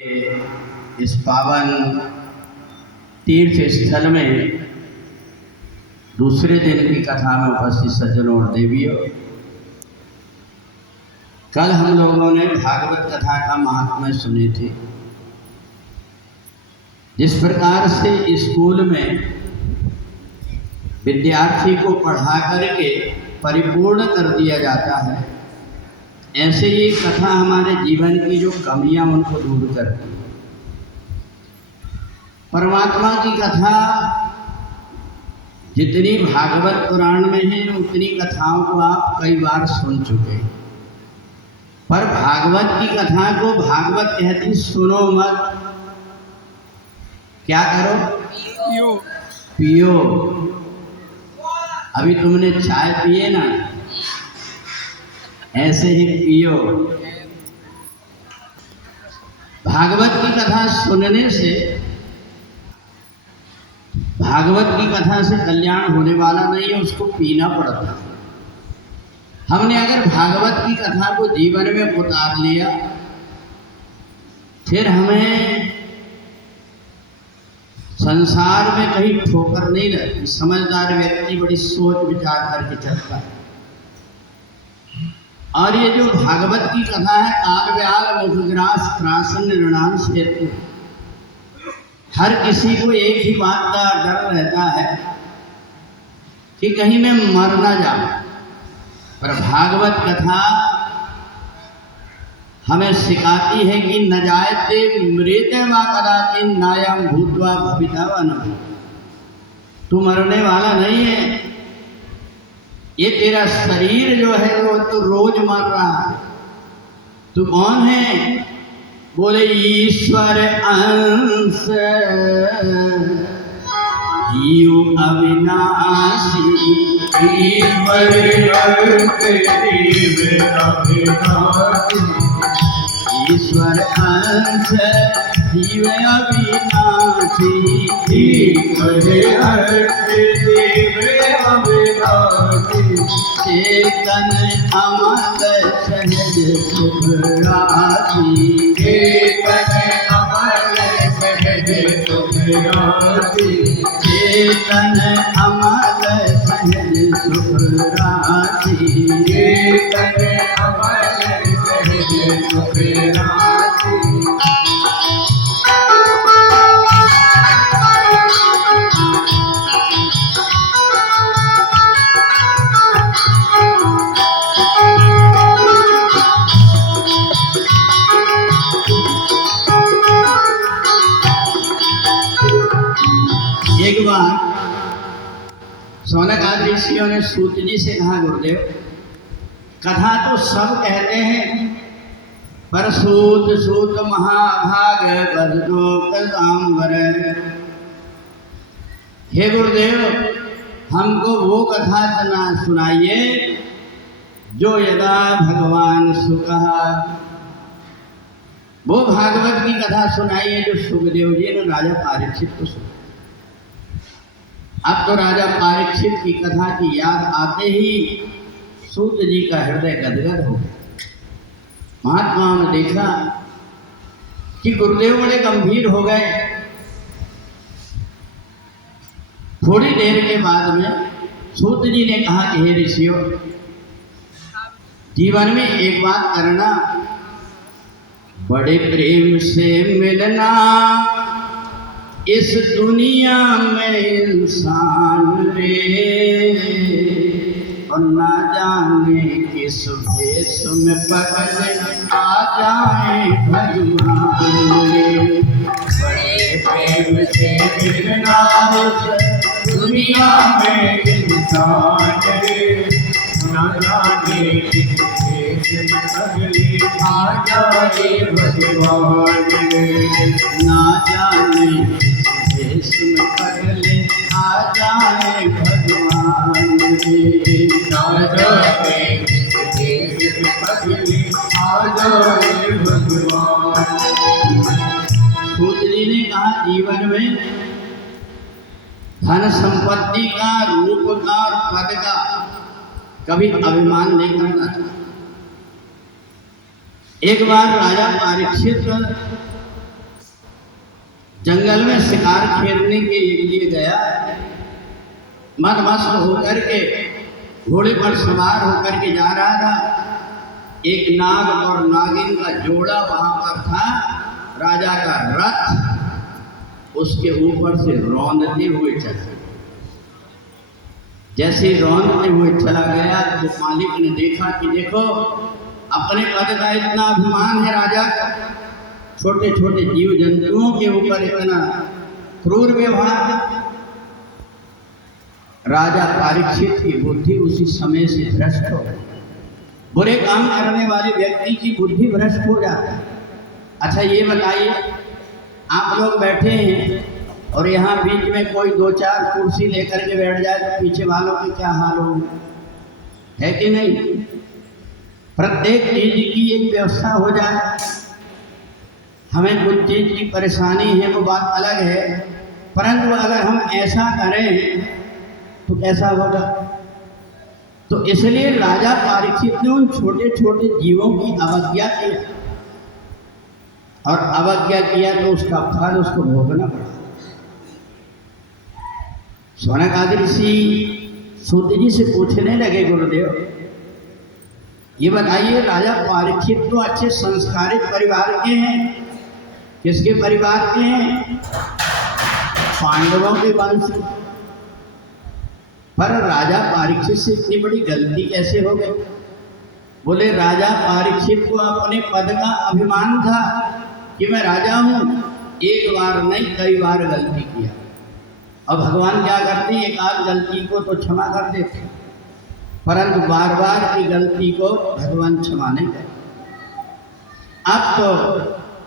इस पावन तीर्थ स्थल में दूसरे दिन की कथा में उपस्थित सज्जनों और देवियों, कल हम लोगों ने भागवत कथा का महात्म्य सुने थे। जिस प्रकार से स्कूल में विद्यार्थी को पढ़ा करके परिपूर्ण कर दिया जाता है, ऐसे ये कथा हमारे जीवन की जो कमियां उनको दूर करती है। परमात्मा की कथा जितनी भागवत पुराण में है उतनी कथाओं को आप कई बार सुन चुके हैं, पर भागवत की कथा को भागवत कहती सुनो मत, क्या करो? पियो। अभी तुमने चाय पिए ना, ऐसे ही पियो। भागवत की कथा सुनने से, भागवत की कथा से कल्याण होने वाला नहीं है, उसको पीना पड़ता है। हमने अगर भागवत की कथा को जीवन में उतार लिया, फिर हमें संसार में कहीं ठोकर नहीं लगती। समझदार व्यक्ति बड़ी सोच विचार करके चलता है। और ये जो भागवत की कथा है, काल व्याल मुखग्रास त्रासन नृणाम सेतु, हर किसी को एक ही बात का डर रहता है कि कहीं मैं मर ना जाऊं। पर भागवत कथा हमें सिखाती है कि न जायते मृते वा कदाचिन नायं भूत्वा भविता वा न। तू मरने वाला नहीं है, ये तेरा शरीर जो है वो तो रोज मर रहा है। तू कौन है? बोले ईश्वर अंश जीव अविनाशी। ईश्वर अंश जीव अविनाशी। ईश्वर अंश जीव अविनाशी। ईश्वर अंश जीव अविनाशी। चेतन अमल सहज सुख राशि। चेतन अमल सहज सुख राशि। चेतन अमल सहज सुख राशि। चेतन अमल सहज सुख राशि। एक बार सौनक आदि ऋषियों ने सूत जी से कहा, गुरुदेव कथा तो सब कहते हैं, पर सूत सूत महाभाग बरदोकतांबर। हे गुरुदेव, हमको वो कथा सुनाइए जो यदा भगवान सुकहा, वो भागवत की कथा सुनाइए जो सुखदेव जी ने राजा परीक्षित को सुना। अब तो राजा परीक्षित की कथा की याद आते ही सूत जी का हृदय गदगद हो गया। महात्मा ने देखा कि गुरुदेव बड़े गंभीर हो गए। थोड़ी देर के बाद में सूत जी ने कहा कि हे ऋषियों, जीवन में एक बात करना, बड़े प्रेम से मिलना। इस दुनिया में इंसान रे, और ना जाने किस भेष में पकड़ आ जाए भगवान रे। बड़े प्रेम से मिलना दुनिया में इंसान रे, न जाने किस भेष में पगली आ जाए भगवान रे। ना जाने भेष में पगले आ जाए भगवान रे। ना जाने किस भेष में पगली आ जाए भगवान। सूत जी ने कहा, जीवन में धन संपत्ति का, रूप का और पद का कभी अभिमान नहीं करना चाहिए। एक बार राजा परीक्षित जंगल में शिकार खेलने के लिए गया। मदमस्त होकर के घोड़े पर सवार होकर के जा रहा था। एक नाग और नागिन का जोड़ा वहां पर था। राजा का रथ उसके ऊपर से रौंदते हुए चला। जैसे रौंदते हुए चला गया तो मालिक ने देखा कि देखो अपने पद का इतना अभिमान है राजा का, छोटे छोटे जीव जंतुओं के ऊपर इतना क्रूर व्यवहार। राजा परीक्षित की बुद्धि उसी समय से भ्रष्ट हो गई। बुरे काम करने वाले व्यक्ति की बुद्धि भ्रष्ट हो जाती है। अच्छा ये बताइए, आप लोग बैठे हैं और यहाँ बीच में कोई 2-4 कुर्सी लेकर के बैठ जाए तो पीछे वालों के क्या हाल होंगे, है कि नहीं? प्रत्येक चीज की एक व्यवस्था हो जाए। हमें कुछ चीज की परेशानी है वो बात अलग है, परंतु अगर हम ऐसा करें तो कैसा होगा? तो इसलिए राजा परीक्षित ने उन छोटे छोटे जीवों की अवज्ञा किया, और अवज्ञा किया तो उसका फल उसको भोगना पड़ा। सौनक आदि ऋषि सूत जी से पूछने लगे, गुरुदेव ये बताइए, राजा परीक्षित तो अच्छे संस्कारित परिवार के हैं। किसके परिवार के हैं? पांडवों के वंश। पर राजा परीक्षित से इतनी बड़ी गलती कैसे हो गई? बोले राजा परीक्षित को अपने पद का अभिमान था कि मैं राजा हूँ। एक बार नहीं कई बार गलती किया, और भगवान क्या करते, एक आध गलती को तो क्षमा कर देते, परंतु बार बार की गलती को भगवान क्षमा नहीं करते। अब तो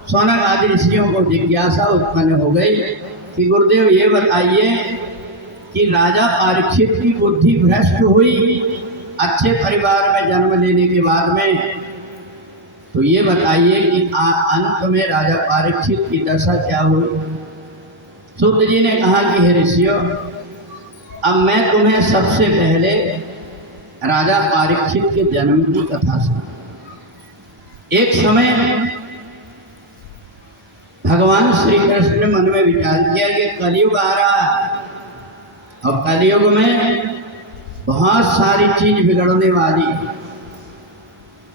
सौनक आदि ऋषियों को जिज्ञासा उत्पन्न हो गई कि गुरुदेव ये बताइए कि राजा परीक्षित की बुद्धि भ्रष्ट हुई अच्छे परिवार में जन्म लेने के बाद में, तो ये बताइए कि अंत में राजा परीक्षित की दशा क्या हुई? सूत जी ने कहा कि हे ऋषियों, अब मैं तुम्हें सबसे पहले राजा परीक्षित के जन्म की कथा सुना। एक समय भगवान श्री कृष्ण ने मन में विचार किया कि कलयुग आ रहा है, और कलयुग में बहुत सारी चीज बिगड़ने वाली।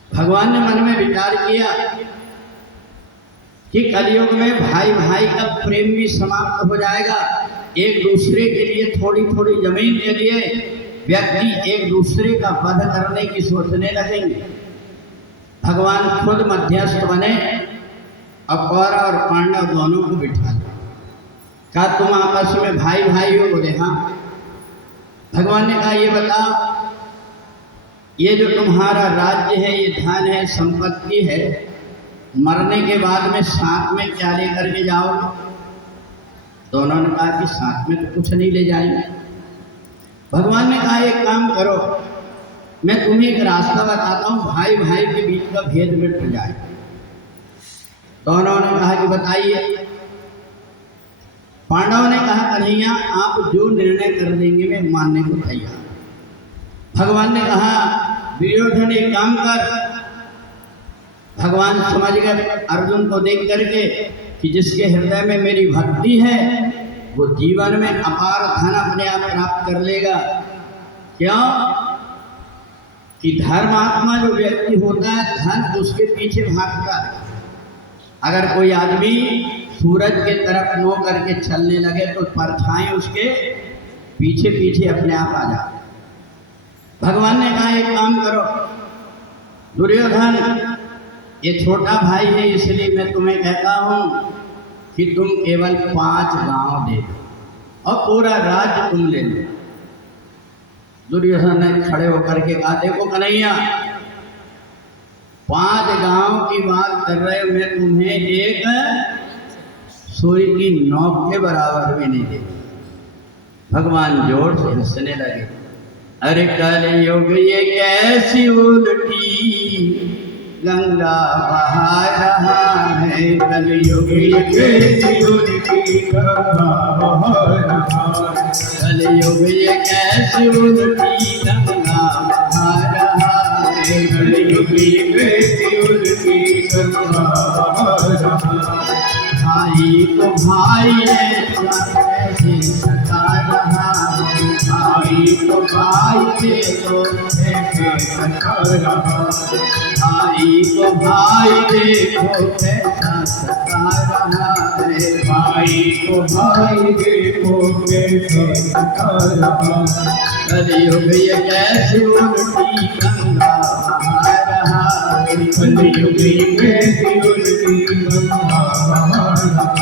भगवान ने मन में विचार किया कि कलयुग में भाई भाई का प्रेम भी समाप्त हो जाएगा। एक दूसरे के लिए थोड़ी थोड़ी जमीन के लिए व्यक्ति एक दूसरे का वध करने की सोचने लगेंगे। भगवान खुद मध्यस्थ बने और कौरव और पांडव दोनों को बिठा दिया। कहा तुम आपस में भाई भाई हो? बोले हाँ। भगवान ने कहा ये बताओ, ये जो तुम्हारा राज्य है, ये धन है, संपत्ति है, मरने के बाद में साथ में क्या लेकर के जाओगे? दोनों ने कहा कि साथ में तो कुछ नहीं ले जाएंगे। भगवान ने कहा एक काम करो, मैं तुम्हें एक रास्ता बताता हूँ, भाई भाई के बीच का भेद मिट जाए। दोनों ने कहा कि बताइए। पांडव ने कहा कन्हैया आप जो निर्णय कर देंगे मैं मानने को तैयार। भगवान ने कहा दुर्योधन एक काम कर। भगवान समझ गए अर्जुन को देख करके कि जिसके हृदय में मेरी भक्ति है वो जीवन में अपार धन अपने आप प्राप्त कर लेगा। क्यों? कि धर्मात्मा जो व्यक्ति होता है धन उसके पीछे भागता है। अगर कोई आदमी सूरज के तरफ मुँह करके चलने लगे तो परछाई उसके पीछे पीछे अपने आप आ जाती। भगवान ने कहा एक काम करो दुर्योधन, ये छोटा भाई है इसलिए मैं तुम्हें कहता हूँ कि तुम केवल 5 गांव दे दो और पूरा राज्य तुम ले लो। दुर्योधन ने खड़े होकर के कहा देखो कन्हैया, 5 गांव की बात कर रहे हो, मैं तुम्हें एक सुई की नोक के बराबर भी नहीं देगा। भगवान जोर से हंसने लगे। अरे कलयुग ये कैसी उल्टी गंगा बहा रहा है, कलयुग ये कैसी उल्टी गंगा बहा रहा है, कलयुग ये कैसी उल्टी गंगा बहा रहा है, कलयुग ये कैसी उल्टी गंगा बहा रहा है। भाई को भाई ऐसा कैसे सता रहा है, भाई को भाई के तो कैसे सता रहा, भाई को भाई देखो कैसा सता रहा है, भाई को भाई देखो कैसे सता रहा, कलयुग ये कैसी उल्टी गंगा बहा रहा है, कलयुग में उल्टी गंगा बहा रहा।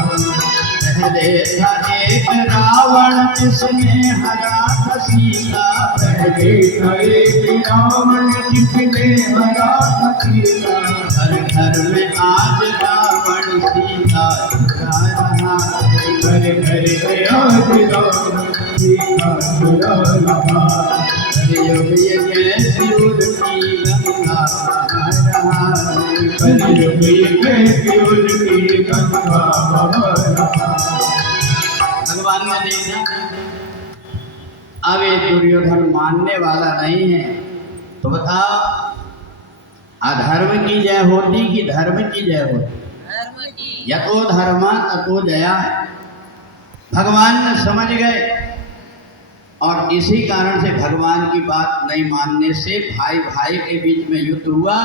पहले था एक रावण जिसने हरा था सीता, पहले था एक रावण जिसने हरा था सीता, हर घर में आज रावण सीता चुरा रहा है, घर घर में आज रावण सीता चुरा रहा, कलयुग ये कैसी उल्टी गंगा बहा रहा है, कलयुग में उल्टी गंगा बहा रहा। भगवान ने देखा अब ये दुर्योधन मानने वाला नहीं है, तो बताओ अधर्म की जय होती कि धर्म की जय होती? यतो धर्म ततो जया। भगवान समझ गए और इसी कारण से भगवान की बात नहीं मानने से भाई भाई के बीच में युद्ध हुआ।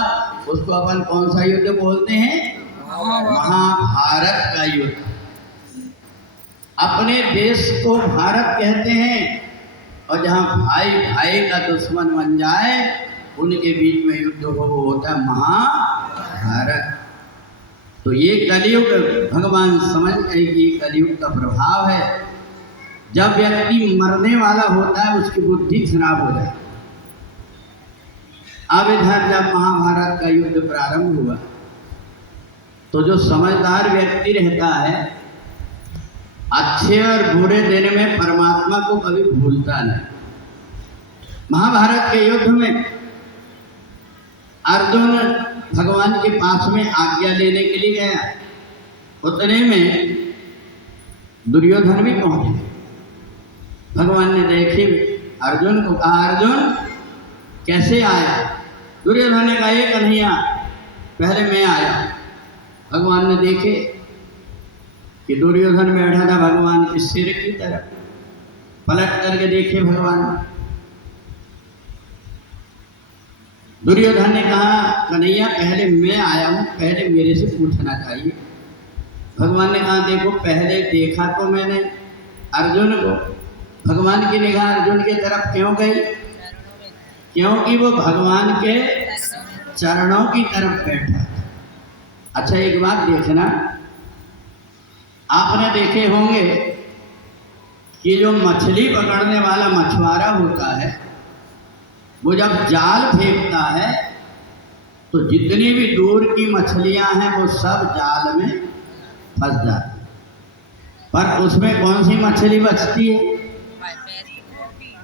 उसको अपन कौन सा युद्ध बोलते हैं? महाभारत का युद्ध। अपने देश को भारत कहते हैं और जहाँ भाई भाई का दुश्मन बन जाए उनके बीच में युद्ध हो वो होता है महाभारत। तो ये कलयुग भगवान समझ गए कि ये कलयुग का प्रभाव है। जब व्यक्ति मरने वाला होता है उसकी बुद्धि खराब हो जाती। अब इधर जब महाभारत का युद्ध प्रारंभ हुआ तो जो समझदार व्यक्ति रहता है अच्छे और बुरे दिन में परमात्मा को कभी भूलता नहीं। महाभारत के युद्ध में अर्जुन भगवान के पास में आज्ञा लेने के लिए गया। उतने में दुर्योधन भी पहुंचे। भगवान ने देखे अर्जुन को, कहा अर्जुन कैसे आया? दुर्योधन ने कहा ये कन्हैया पहले मैं आया। भगवान ने देखे कि दुर्योधन बैठा था भगवान के सिर की तरफ। पलट करके देखे भगवान। दुर्योधन ने कहा कन्हैया पहले मैं आया हूँ, पहले मेरे से पूछना चाहिए। भगवान ने कहा देखो पहले देखा तो मैंने अर्जुन को। भगवान की निगाह अर्जुन की तरफ क्यों गई? क्योंकि वो भगवान के चरणों की तरफ बैठा। अच्छा एक बात देखना, आपने देखे होंगे कि जो मछली पकड़ने वाला मछुआरा होता है वो जब जाल फेंकता है तो जितनी भी दूर की मछलियां हैं वो सब जाल में फंस जाती, पर उसमें कौन सी मछली बचती है?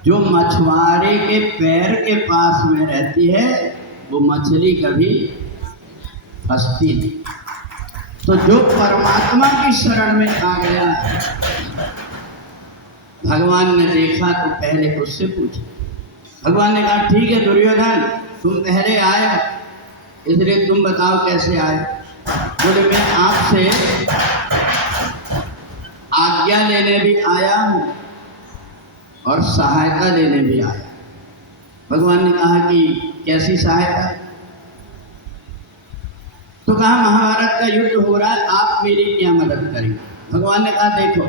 जो मछुआरे के पैर के पास में रहती है वो मछली कभी फंसती नहीं। तो जो परमात्मा की शरण में आ गया है, भगवान ने देखा तो पहले उससे पूछा। भगवान ने कहा ठीक है दुर्योधन तुम पहले आए इसलिए तुम बताओ कैसे आए? बोले मैं आपसे आज्ञा लेने भी आया हूँ और सहायता लेने भी आया। भगवान ने कहा कि कैसी सहायता? तो कहा महाभारत का युद्ध हो रहा है, आप मेरी क्या मदद करेंगे? भगवान ने कहा देखो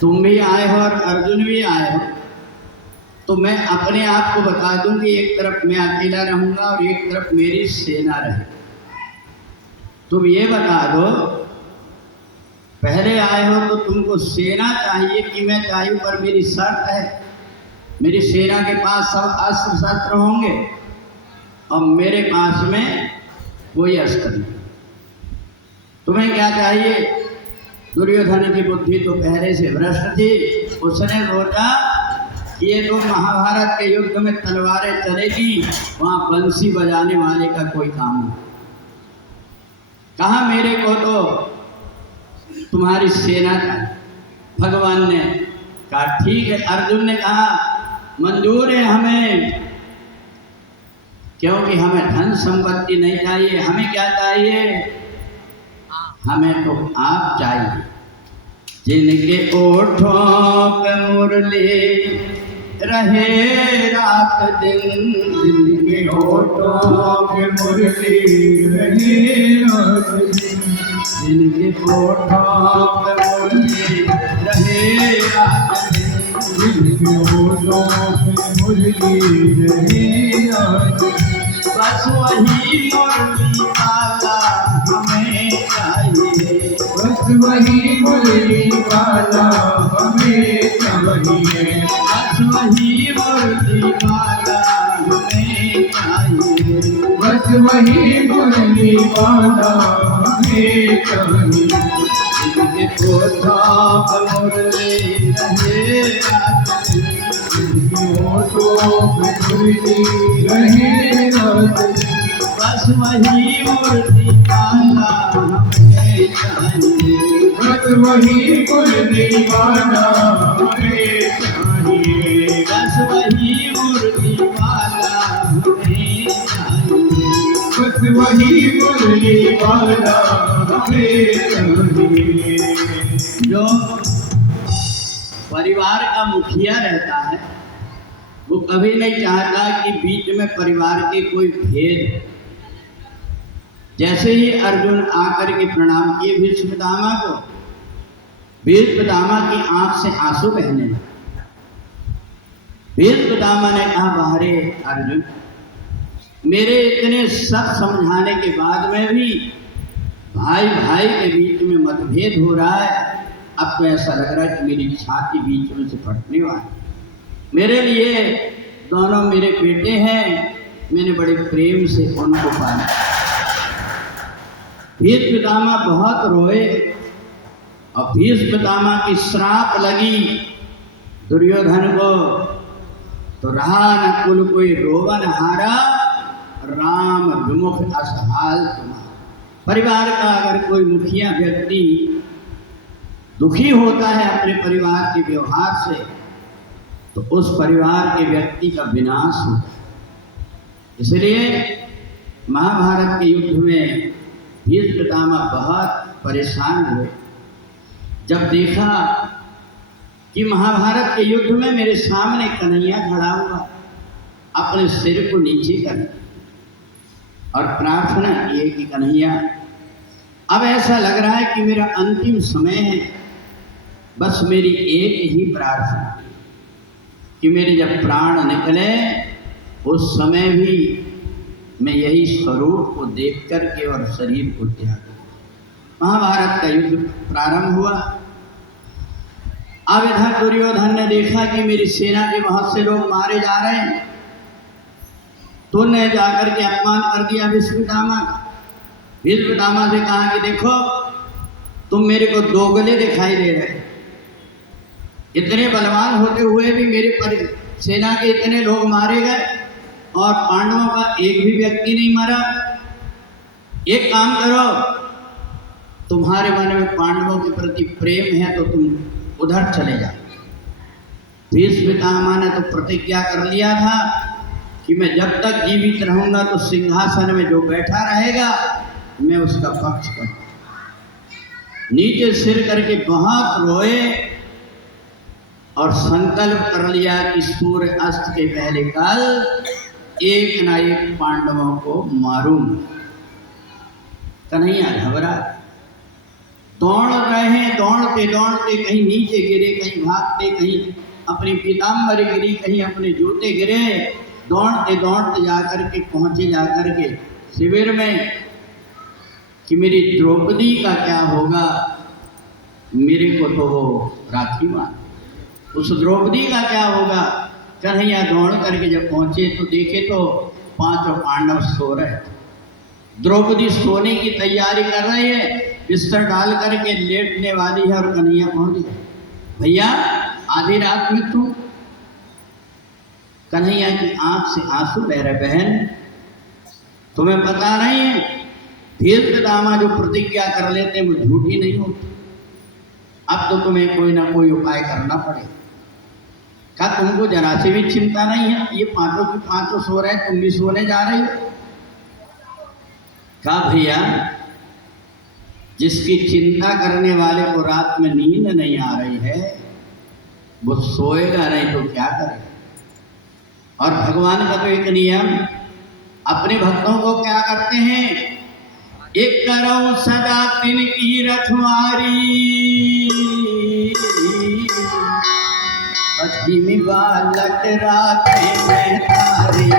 तुम भी आए हो और अर्जुन भी आए हो, तो मैं अपने आप को बता दूं कि एक तरफ मैं अकेला रहूंगा और एक तरफ मेरी सेना रहे। तुम ये बता दो पहले आए हो तो तुमको सेना चाहिए कि मैं चाहिए, पर मेरी शर्त है मेरी सेना के पास सब अस्त्र शस्त्र होंगे और मेरे पास में कोई अस्त्र नहीं। तुम्हें क्या चाहिए? दुर्योधन की बुद्धि तो पहले से भ्रष्ट थी। उसने सोचा कि ये तो महाभारत के युद्ध में तलवारें चलेगी, वहाँ बंसी बजाने वाले का कोई काम नहीं। कहा मेरे को तो तुम्हारी सेना का। भगवान ने कहा ठीक है। अर्जुन ने कहा मंजूर है हमें, क्योंकि हमें धन संपत्ति नहीं चाहिए। हमें क्या चाहिए? हमें तो आप चाहिए। जिनके ओठों पे मुरली रहे रात दिन, जिनके होठों पे मुरली रहे रात दिन, जिनके ओठों पे मुरली रहे रात दिन, जिनके होठों पे मुरली रहे रात दिन, बस वही मुरली वाला हमें चाहिए। बस वही मुरली वाला हमें चाहिए। बस वही मुरली वाला हमें चाहिए। बस वही मुरली वाला हमें चाहिए। जिनके ओठों पे मुरली रहे रात दिन, जिनके होठों पे मुरली रहे रात दिन, बस वही मुरली वाला हमें चाहिए। बस वही मुरली वाला हमें चाहिए। बस वही मुरली वाला हमें चाहिए। बस वही मुरली वाला हमें चाहिए। जो परिवार का मुखिया रहता है वो कभी नहीं चाहता कि बीच में परिवार के कोई भेद। जैसे ही अर्जुन आकर के प्रणाम किए भीष्म पितामह को, भीष्म पितामह की आंख से आंसू बहने लगे। भीष्म पितामह ने कहा, बाहरे अर्जुन, मेरे इतने सब समझाने के बाद में भी भाई भाई के बीच में मतभेद हो रहा है। अब तो ऐसा लग रहा है कि मेरी छाती बीच में से फटने वाली। मेरे लिए दोनों मेरे बेटे हैं, मैंने बड़े प्रेम से उनको पाला। भीष्म पितामह बहुत रोए और भीष्म पितामह की श्राप लगी दुर्योधन को, तो रहा न कुल कोई रोवन हारा, राम विमुख असहाल तुम्हारा। परिवार का अगर कोई मुखिया व्यक्ति दुखी होता है अपने परिवार के व्यवहार से, तो उस परिवार के व्यक्ति का विनाश होता है। इसलिए महाभारत के युद्ध में भीष्म पितामह बहुत परेशान हुए जब देखा कि महाभारत के युद्ध में मेरे सामने कन्हैया खड़ा हुआ, अपने सिर को नीचे कर और प्रार्थना की कि कन्हैया, अब ऐसा लग रहा है कि मेरा अंतिम समय है, बस मेरी एक ही प्रार्थना कि मेरे जब प्राण निकले उस समय भी मैं यही स्वरूप को देख करके और शरीर को त्याग दूं। महाभारत का युद्ध प्रारंभ हुआ। अब इधर दुर्योधन ने देखा कि मेरी सेना के बहुत से लोग मारे जा रहे हैं, तो ने जाकर के अपमान कर दिया भीष्म पितामह का। भीष्म पितामह से कहा कि देखो, तुम मेरे को दोगले दिखाई दे रहे, इतने बलवान होते हुए भी मेरे सेना के इतने लोग मारे गए और पांडवों का एक भी व्यक्ति नहीं मरा। एक काम करो, तुम्हारे मन में पांडवों के प्रति प्रेम है तो तुम उधर चले जाओ। भीष्म पितामह ने तो प्रतिज्ञा कर लिया था कि मैं जब तक जीवित रहूंगा तो सिंहासन में जो बैठा रहेगा मैं उसका पक्ष करूं। नीचे सिर करके बहुत रोए और संकल्प कर लिया कि सूर्य अस्त के पहले कल एक न एक पांडवों को मारूंगा। कन्हैया घबरा, दौड़ रहे हैं, दौड़ते दौड़ते कहीं नीचे गिरे, कहीं भागते, कहीं अपनी पीताम्बर गिरी, कहीं अपने जूते गिरे। दौड़ते दौड़ते जाकर के पहुँचे जाकर के शिविर में कि मेरी द्रौपदी का क्या होगा, मेरे को तो वो राखी मान, उस द्रौपदी का क्या होगा। कन्हैया दौड़ करके जब पहुँचे तो देखे तो पांचों पांडव सो रहे। द्रौपदी सोने की तैयारी कर रही है, बिस्तर डाल करके लेटने वाली है और कन्हैया पहुँच गए। भैया आधी रात में तुम, कन्हैया की आंख से आंसू बह रहे। बहन तुम्हें पता नहीं है, भीष्म पितामह जो प्रतिज्ञा कर लेते हैं वो झूठी नहीं होती। अब तो तुम्हें कोई ना कोई उपाय करना पड़ेगा। क्या तुमको जरा से भी चिंता नहीं है? ये पांचों की पांचों सो रहे, तुम भी सोने जा रही हो। कहा भैया जिसकी चिंता करने वाले को रात में नींद नहीं आ रही है, वो सोएगा नहीं तो क्या करेगा। और भगवान का तो एक नियम, अपने भक्तों को क्या करते हैं, एक करो सदा तिनकी रखवारी, पति में बालक राखे मैं तारी।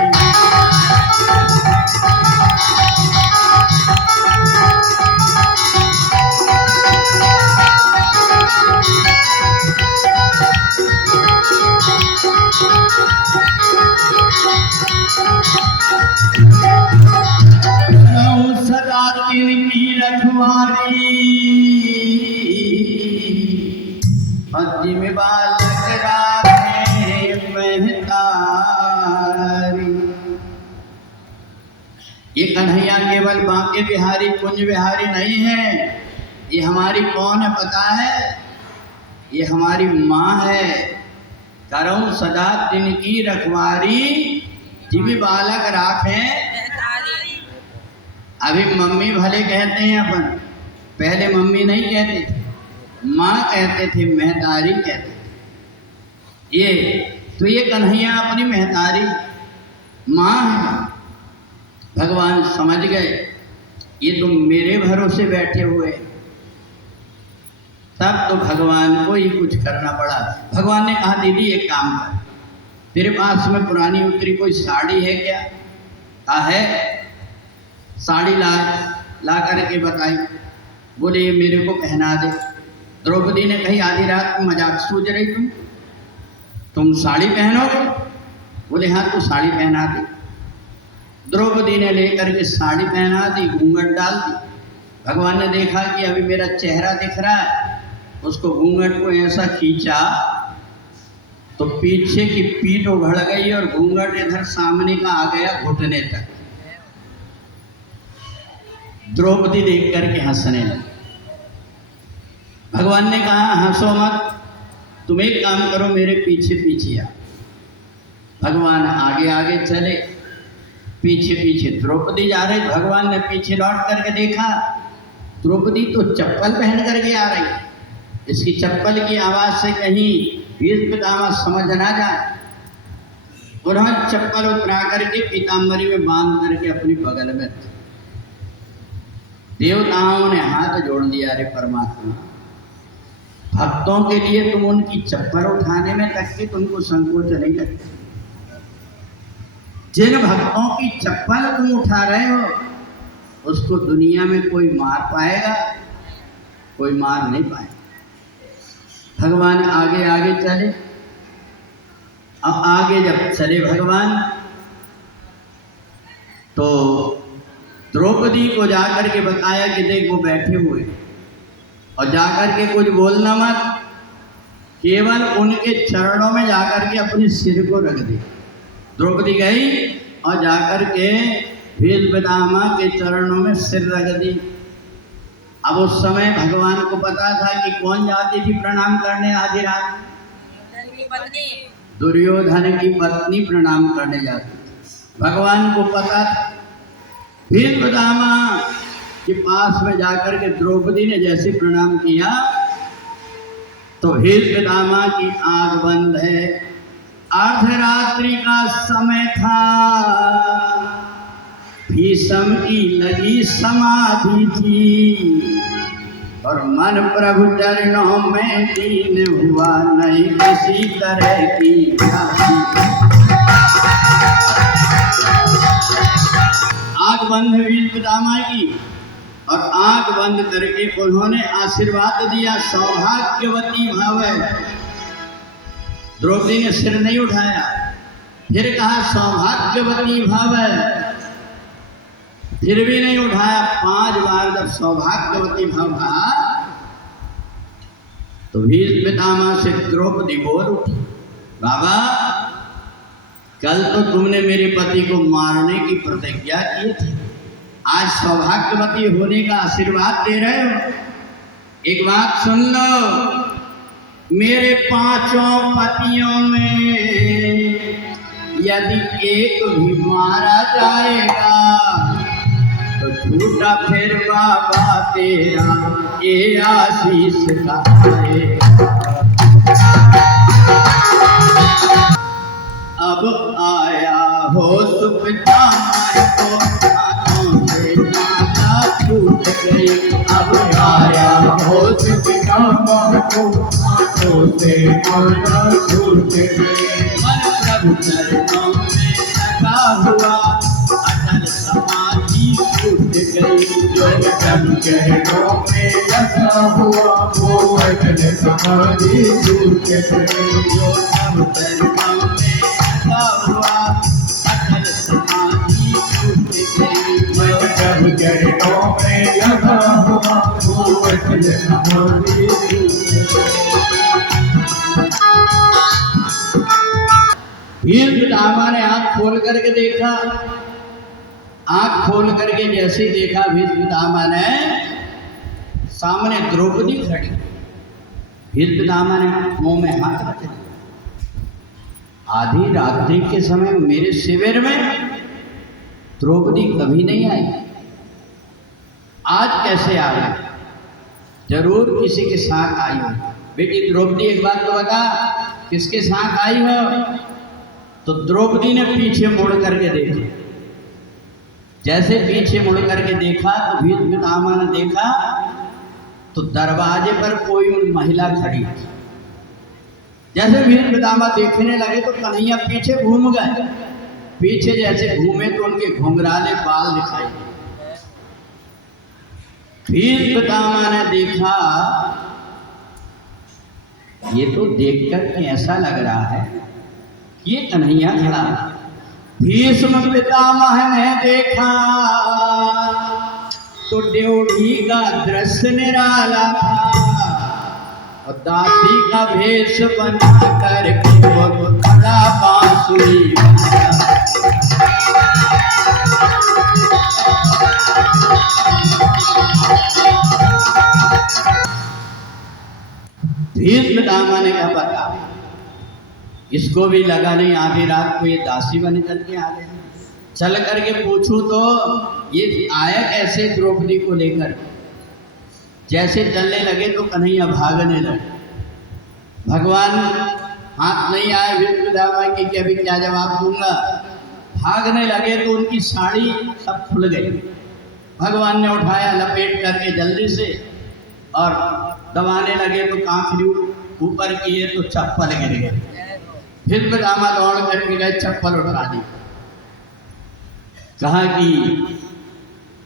सदा तिनकी रखवारी, पति में बालक राखे मैं तारी। ये कन्हैया केवल बांके बिहारी कुंज बिहारी नहीं है, ये हमारी कौन है पता है, ये हमारी माँ है। करूं सदा तिनकी रखवारी, जिमी बालक राखे। अभी मम्मी भले कहते हैं अपन, पहले मम्मी नहीं कहते थे, माँ कहते थे, महतारी कहते थे। ये तो ये कन्हैया अपनी महतारी माँ है। भगवान समझ गए ये तो मेरे भरोसे बैठे हुए, तब तो भगवान को ही कुछ करना पड़ा। भगवान ने कहा दीदी एक काम कर, तेरे पास में पुरानी उतरी कोई साड़ी है क्या? कहा है। साड़ी ला करके बताई, बोले ये मेरे को पहना दे। द्रौपदी ने कही आधी रात को मजाक सूझ रही तुम साड़ी पहनोगे? बोले हाँ तू साड़ी पहना दे। द्रौपदी ने लेकर के साड़ी पहना दी, घूंघट डाल दी। भगवान ने देखा कि अभी मेरा चेहरा दिख रहा है, उसको घूंघट को ऐसा खींचा तो पीछे की पीठ उघड़ गई और घूंघट इधर सामने का आ गया घुटने तक। द्रौपदी देख करके हंसने लगी। भगवान ने कहा हंसो मत, तुम एक काम करो मेरे पीछे पीछे आ। भगवान आगे आगे चले, पीछे पीछे द्रौपदी जा रही। भगवान ने पीछे लौट करके देखा, द्रौपदी तो चप्पल पहन करके आ रही। इसकी चप्पल की आवाज़ से कहीं भीष्म पितामह समझ ना जाए, उन्होंने चप्पल उतरा करके पीताम्बरी में बांध करके अपनी बगल में। देवताओं ने हाथ जोड़ दिया, अरे परमात्मा, भक्तों के लिए तुम उनकी चप्पल उठाने में तक के तुमको संकोच नहीं लगता। जिन भक्तों की चप्पल तुम उठा रहे हो उसको दुनिया में कोई मार पाएगा? कोई मार नहीं पाएगा। भगवान आगे आगे चले। अब आगे जब चले भगवान तो द्रौपदी को जाकर के बताया कि देख वो बैठे हुए, और जाकर के कुछ बोलना मत, केवल उनके चरणों में जाकर के अपने सिर को रख दे। द्रौपदी गई और जाकर के भीष्म पितामह के चरणों में सिर रख दी। अब उस समय भगवान को पता था कि कौन जाती थी प्रणाम करने आधी रात? दुर्योधन की पत्नी प्रणाम करने जाती। भगवान को पता था। भीष्म पितामह के पास में जाकर के द्रौपदी ने जैसे प्रणाम किया तो भीष्म पितामह की आंख बंद है। अर्धरात्रि का समय था, भीष्म की लगी समाधि थी, और मन प्रभु चरणों में लीन हुआ, नहीं किसी तरह की ख्याति। आंख बंद है भीष्म पितामह की, और आंख बंद करके उन्होंने आशीर्वाद दिया, सौभाग्यवती भव। द्रौपदी ने सिर नहीं उठाया, फिर कहा सौभाग्यवती भव, फिर भी नहीं उठाया। 5 बार जब सौभाग्यवती भव कहा तो भीष्म पितामह से द्रौपदी बोल उठी, बाबा कल तो तुमने मेरे पति को मारने की प्रतिज्ञा की थी, आज सौभाग्यवती होने का आशीर्वाद दे रहे हो। एक बात सुन लो, मेरे 5 पतियों में यदि एक भी मारा जाएगा तो झूठा फिर बाबा तेरा ये आशीष का है। अब आया हो सुखता को हाथों से नाता छूट गई। अब आया हो सुखता को हाथों से नाता छूट गई। मन प्रभु चरणों में लगा हुआ अटल समाधि छूट गई। जो प्रभु चरणों में लगा हुआ वो अटल समाधि छूट गई। जो प्रभु चरणों में लगा हुआ अटल समाधि छूट गई। जो प्रभु चरणों में लगा हुआ वो अटल समाधि छूट गई। भील पितामह ने आंख खोल करके देखा। आंख खोल करके जैसे ही देखा भील पितामह ने सामने द्रौपदी खड़ी। भील पितामह ने मुंह में हाथ रख दिया। आधी रात्रि के समय मेरे शिविर में द्रौपदी कभी नहीं आई, आज कैसे आ गई? जरूर किसी के साथ आई हो। बेटी द्रौपदी एक बात तो बता, किसके साथ आई हो? तो द्रौपदी ने पीछे मुड़ करके देखा। जैसे पीछे मुड़ करके देखा तो भील पितामह ने देखा तो दरवाजे पर कोई महिला खड़ी थी। जैसे भील पितामह देखने लगे तो कन्हैया पीछे घूम गए। पीछे जैसे घूमे तो उनके घुंघराले बाल दिखाई दिए। भील पितामह ने देखा, ये तो देख करके ऐसा लग रहा है ये कन्हैया खड़ा। भीष्म पितामह ने देखा तो ड्योढ़ी का दृश्य निराला था और दासी का भेष बना करके वो खड़ा बांसुरी बजाया। भीष्म पितामह ने कहा पता, इसको भी लगा नहीं आधी रात को ये दासी बन करके आ गए। चल करके पूछूं तो ये आया कैसे द्रौपदी को लेकर। जैसे चलने लगे तो कन्हैया भागने लगे। भगवान हाथ नहीं आए भील पितामह की कि अभी क्या जवाब दूंगा। भागने लगे तो उनकी साड़ी सब खुल गई। भगवान ने उठाया लपेट करके जल्दी से और दबाने लगे तो कांखड़ी ऊपर किए तो चप्पल गिर गए। फिर पितामह दौड़ करके गए, चप्पल उठा दी। कहा कि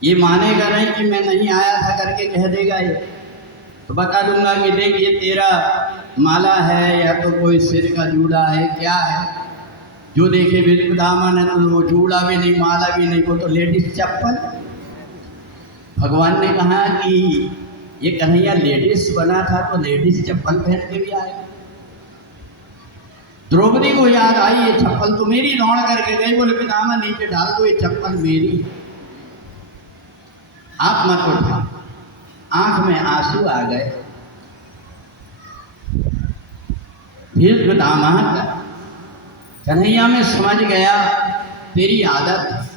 ये मानेगा नहीं कि मैं नहीं आया था करके कह देगा ये, तो बता दूंगा कि देख ये तेरा माला है या तो कोई सिर का जूड़ा है, क्या है। जो देखे भील पितामह ने तो वो जूड़ा भी नहीं, माला भी नहीं, वो तो लेडीज चप्पल। भगवान ने कहा कि ये कन्हैया लेडीज बना था तो लेडीज चप्पल पहन के भी आएगा। द्रौपदी को याद आई ये चप्पल तो मेरी, दौड़ करके गई। बोले पितामह नीचे डाल दो, ये चप्पल मेरी, आप मत उठा। आंख में आंसू आ गए। भील पितामह कन्हैया में समझ गया तेरी आदत।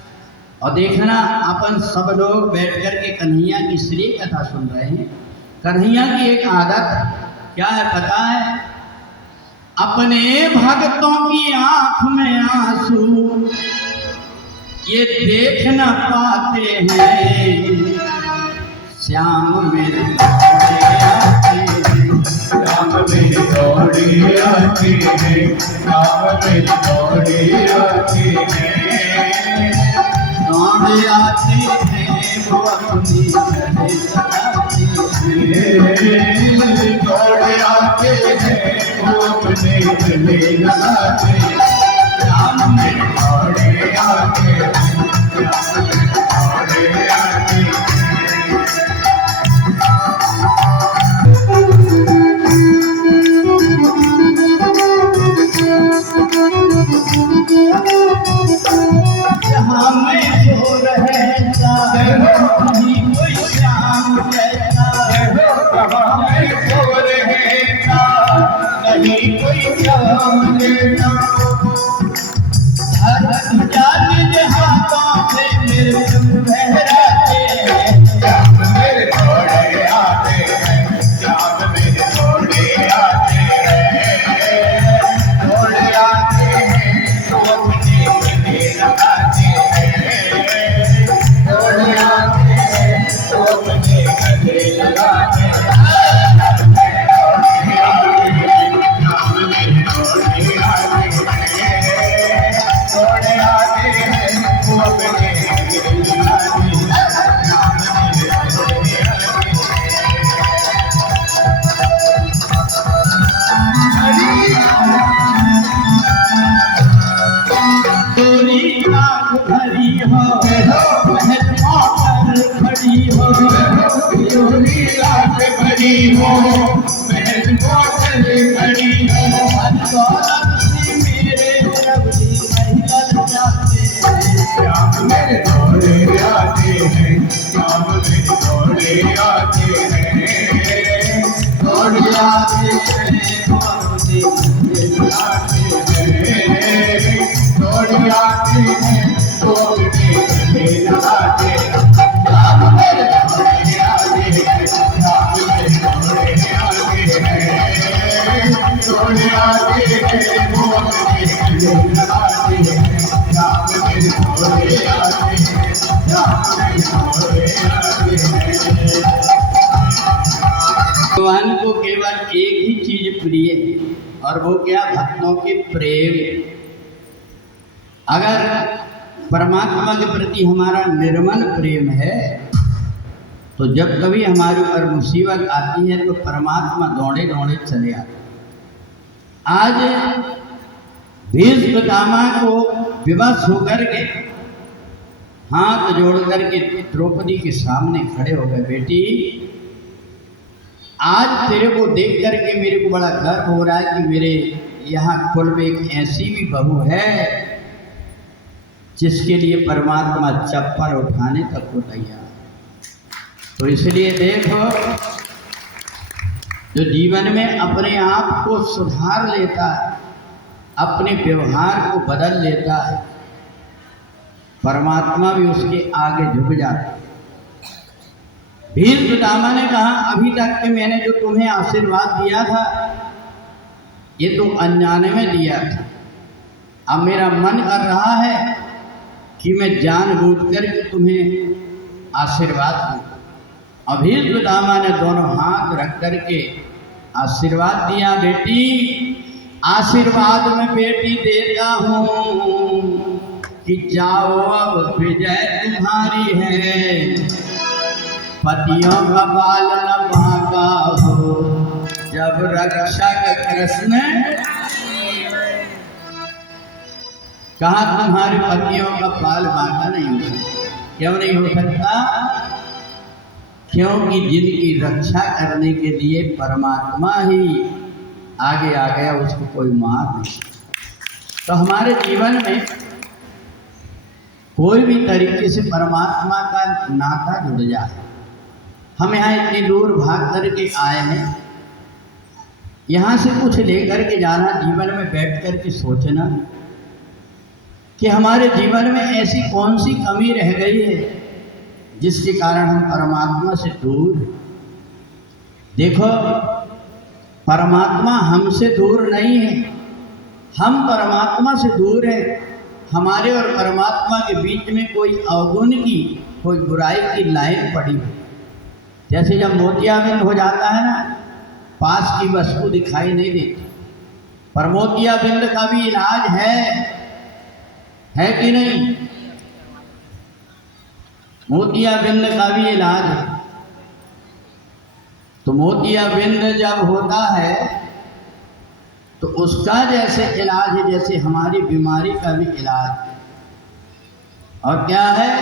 और देखना अपन सब लोग बैठ करके कन्हैया की श्री कथा सुन रहे हैं। कन्हैया की एक आदत क्या है पता है? अपने भक्तों की आंख में आंसू ये देख न पाते हैं। श्याम मेरे दौड़े आते हैं, श्याम मेरे दौड़े आते हैं, श्याम मेरे दौड़े आते हैं। दौड़े आते हैं वो अपनी गले सजाते हैं। दौड़े आते हैं वो अपने गले लगाते हैं। श्याम मेरे दौड़े आते हैं, श्याम मेरे दौड़े आते हैं। जहाँ मैं सो रहता कहीं कोई श्याम रहता। कहाँ मैं सो रहता, कहीं कोई श्याम रहता। खड़ी हो, महल कोठल खड़ी हो। धन दौलत से मेरे प्रभु जी नहीं ललचाते हैं। श्याम मेरे दौड़े आते हैं, श्याम मेरे दौड़े आते हैं, दौड़ आते हैं प्रभु जी आते हैं, दौड़ आते हैं, दौड़ने चले जाते हैं। श्याम मेरे दौड़े आते हैं, श्याम मेरे दौड़े आते हैं, दौड़ आते हैं, दौड़ने चले जाते हैं। श्याम मेरे दौड़े आते हैं, श्याम मेरे दौड़े आते हैं। भगवान को केवल एक ही चीज प्रिय है और वो क्या? भक्तों के प्रेम। अगर परमात्मा के प्रति हमारा निर्मल प्रेम है तो जब कभी हमारे ऊपर मुसीबत आती है तो परमात्मा दौड़े दौड़े चले आते। आज भीष्म पितामह को विवश होकर के हाथ जोड़ करके द्रौपदी के सामने खड़े हो गए, बेटी आज तेरे को देख करके मेरे को बड़ा गर्व हो रहा है कि मेरे यहाँ कुल में एक ऐसी भी बहू है जिसके लिए परमात्मा चप्पल उठाने तक को तैयार। तो इसलिए देखो, जो जीवन में अपने आप को सुधार लेता है, अपने व्यवहार को बदल लेता है, परमात्मा भी उसके आगे झुक जाता है। भीष्म पितामह ने कहा, अभी तक के मैंने जो तुम्हें आशीर्वाद दिया था ये तो अनजाने में दिया था। अब मेरा मन कर रहा है कि मैं जानबूझकर के तुम्हें आशीर्वाद दूं। अब भीष्म पितामह ने दोनों हाथ रख करके आशीर्वाद दिया, बेटी आशीर्वाद में बेटी देता हूँ कि जाओ अब विजय तुम्हारी है। पतियों का पालन भागा हो जब रक्षक कृष्ण। कहा तुम्हारे पतियों का पाल बांका नहीं हो सकता। क्यों नहीं हो सकता? क्योंकि जिनकी रक्षा करने के लिए परमात्मा ही आगे आ गया उसको कोई मार नहीं सकता। तो हमारे जीवन में कोई भी तरीके से परमात्मा का नाता जुड़ जाए। हम यहाँ इतनी दूर भाग करके आए हैं, यहाँ से कुछ लेकर के जाना, जीवन में बैठ कर के सोचना कि हमारे जीवन में ऐसी कौन सी कमी रह गई है जिसके कारण हम परमात्मा से दूर। देखो, परमात्मा हमसे दूर नहीं है, हम परमात्मा से दूर है। हमारे और परमात्मा के बीच में कोई अवगुण की, कोई बुराई की लाइन पड़ी है। जैसे जब मोतियाबिंद हो जाता है ना, पास की वस्तु दिखाई नहीं देती, पर मोतियाबिंद का भी इलाज है कि नहीं? मोतियाबिंद का भी इलाज है। तो मोतियाबिंद जब होता है तो उसका जैसे इलाज है, जैसे हमारी बीमारी का भी इलाज है। और क्या है?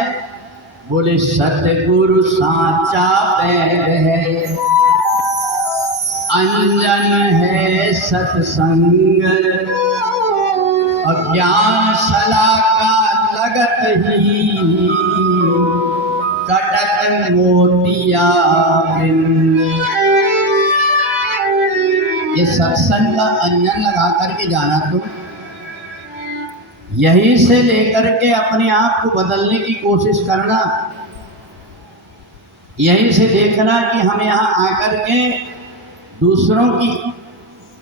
बोले सतगुरु साचा पैर है, अंजन है सत्संग, अज्ञान सलाका लगत ही, कटक मोतिया बिंद। ये सत्संग का अंजन लगा करके जाना, तो यहीं से लेकर के अपने आप को बदलने की कोशिश करना, यहीं से देखना कि हम यहाँ आकर के दूसरों की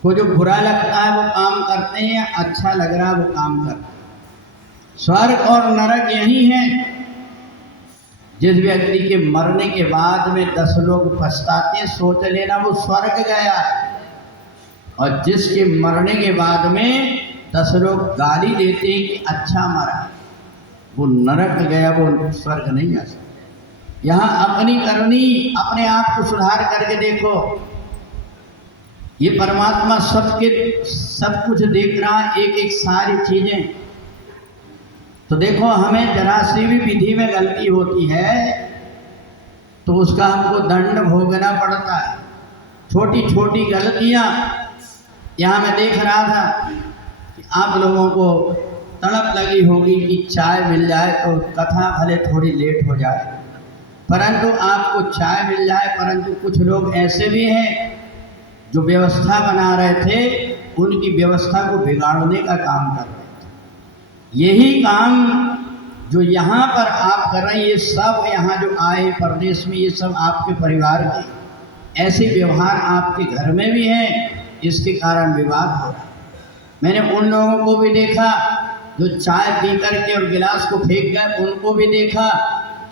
को जो बुरा लगता है वो काम करते हैं, अच्छा लग रहा है वो काम करते हैं। स्वर्ग और नरक यही है। जिस व्यक्ति के मरने के बाद में 10 लोग पछताते हैं, सोच लेना वो स्वर्ग गया, और जिसके मरने के बाद में 10 लोग गाली देते हैं कि अच्छा मरा, वो नरक गया, वो स्वर्ग नहीं जा सकता। यहाँ अपनी करनी, अपने आप को सुधार करके देखो। ये परमात्मा सब कुछ देख रहा है, एक एक सारी चीजें। तो देखो, हमें जरा सी भी विधि में गलती होती है तो उसका हमको दंड भोगना पड़ता है। छोटी छोटी गलतियाँ। यहाँ मैं देख रहा था कि आप लोगों को तड़प लगी होगी कि चाय मिल जाए तो कथा भले थोड़ी लेट हो जाए, परंतु आपको चाय मिल जाए। परंतु कुछ लोग ऐसे भी हैं जो व्यवस्था बना रहे थे, उनकी व्यवस्था को बिगाड़ने का काम कर रहे थे। यही काम जो यहाँ पर आप कर रहे हैं, ये सब यहाँ जो आए प्रदेश में, ये सब आपके परिवार के ऐसे व्यवहार आपके घर में भी हैं, इसके कारण विवाद हो रहा है। मैंने उन लोगों को भी देखा जो चाय पी करके और गिलास को फेंक गए, उनको भी देखा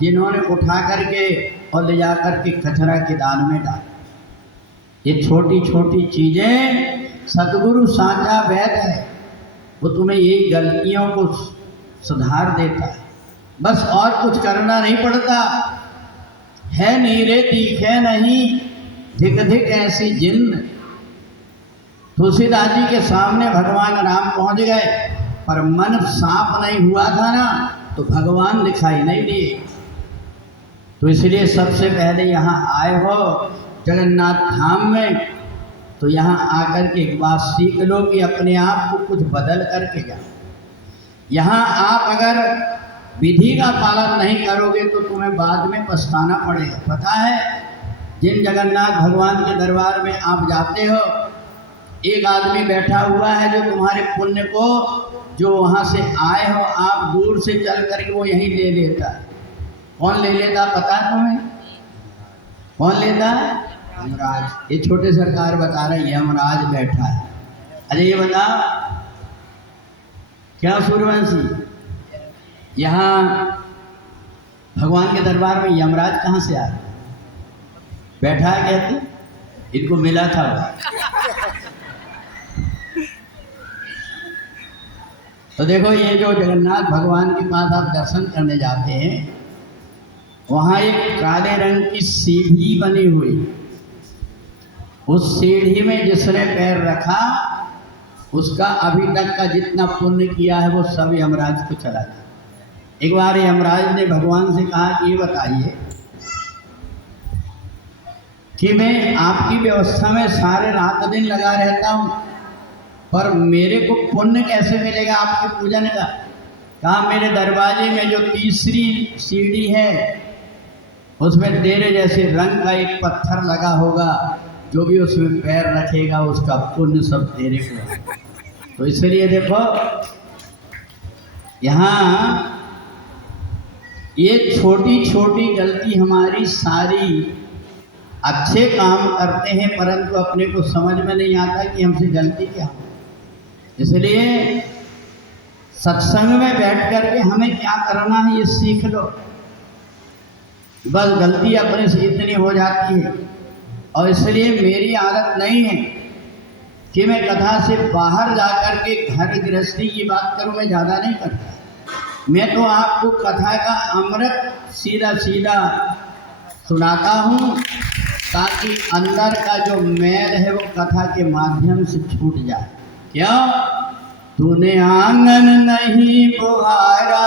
जिन्होंने उठा करके और ले जा करके कचरा के दान में डाला। ये छोटी छोटी चीज़ें सतगुरु साचा वैद है, वो तुम्हें यही गलतियों को सुधार देता है, बस और कुछ करना नहीं पड़ता। है नीरे तीखे नहीं धिक धिक ऐसी जिंद। तुलसीदास जी के सामने भगवान राम पहुंच गए, पर मन साफ नहीं हुआ था ना, तो भगवान दिखाई नहीं दिए। तो इसलिए सबसे पहले यहाँ आए हो जगन्नाथ धाम में, तो यहाँ आकर के एक बात सीख लो कि अपने आप को कुछ बदल करके जाओ। यहाँ आप अगर विधि का पालन नहीं करोगे तो तुम्हें बाद में पछताना पड़ेगा। पता है, जिन जगन्नाथ भगवान के दरबार में आप जाते हो, एक आदमी बैठा हुआ है जो तुम्हारे पुण्य को, जो वहाँ से आए हो आप दूर से चल करके, वो यहीं ले लेता है। कौन ले लेता पता है तुम्हें? कौन लेता है? यमराज। ये छोटे सरकार बता रहे हैं यमराज बैठा है। अरे ये बता क्या सूर्यवंशी, यहाँ भगवान के दरबार में यमराज कहाँ से आया? बैठा है कहते, इनको मिला था तो देखो, ये जो जगन्नाथ भगवान के पास आप दर्शन करने जाते हैं, वहाँ एक काले रंग की सीढ़ी बनी हुई। उस सीढ़ी में जिसने पैर रखा, उसका अभी तक का जितना पुण्य किया है वो सब यमराज को चला गया। एक बार यमराज ने भगवान से कहा कि ये बताइए कि मैं आपकी व्यवस्था में सारे रात दिन लगा रहता हूँ, पर मेरे को पुण्य कैसे मिलेगा आपके पूजन का? कहा मेरे दरवाजे में जो तीसरी सीढ़ी है, उसमें तेरे जैसे रंग का एक पत्थर लगा होगा, जो भी उसमें पैर रखेगा उसका पुण्य सब तेरे को। तो इसलिए देखो, यहाँ ये छोटी छोटी गलती हमारी सारी, अच्छे काम करते हैं परंतु अपने को समझ में नहीं आता कि हमसे गलती क्या हो। इसलिए सत्संग में बैठ करके हमें क्या करना है ये सीख लो। बस गलती अपने से इतनी हो जाती है, और इसलिए मेरी आदत नहीं है कि मैं कथा से बाहर जा कर के घर गृहस्थी की बात करूं। मैं ज़्यादा नहीं करता, मैं तो आपको कथा का अमृत सीधा सीधा सुनाता हूँ, ताकि अंदर का जो मैल है वो कथा के माध्यम से छूट जाए। क्या तूने आंगन नहीं बुहारा,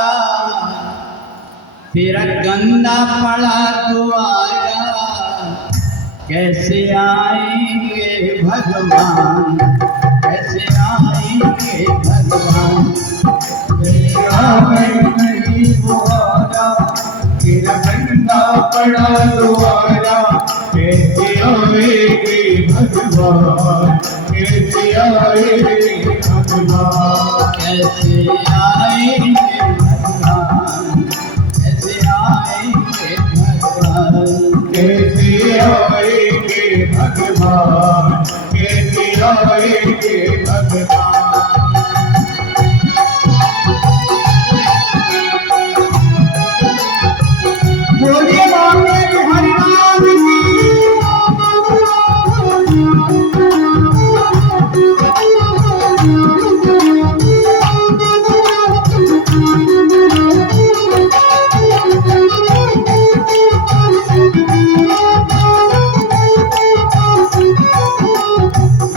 तेरा गंदा पड़ा दुआरा, कैसे आएंगे भगवान, कैसे आएंगे भगवान। नहीं बुहारा, तेरा गंदा पड़ा दुआरा, कैसे आएंगे भगवान, कैसे आएंगे भगवान, कैसे आएंगे भगवान, कैसे आएंगे भगवान, कैसे आएंगे भगवान, कैसे आएंगे भगवान। बोलिए बाबा हरिनाम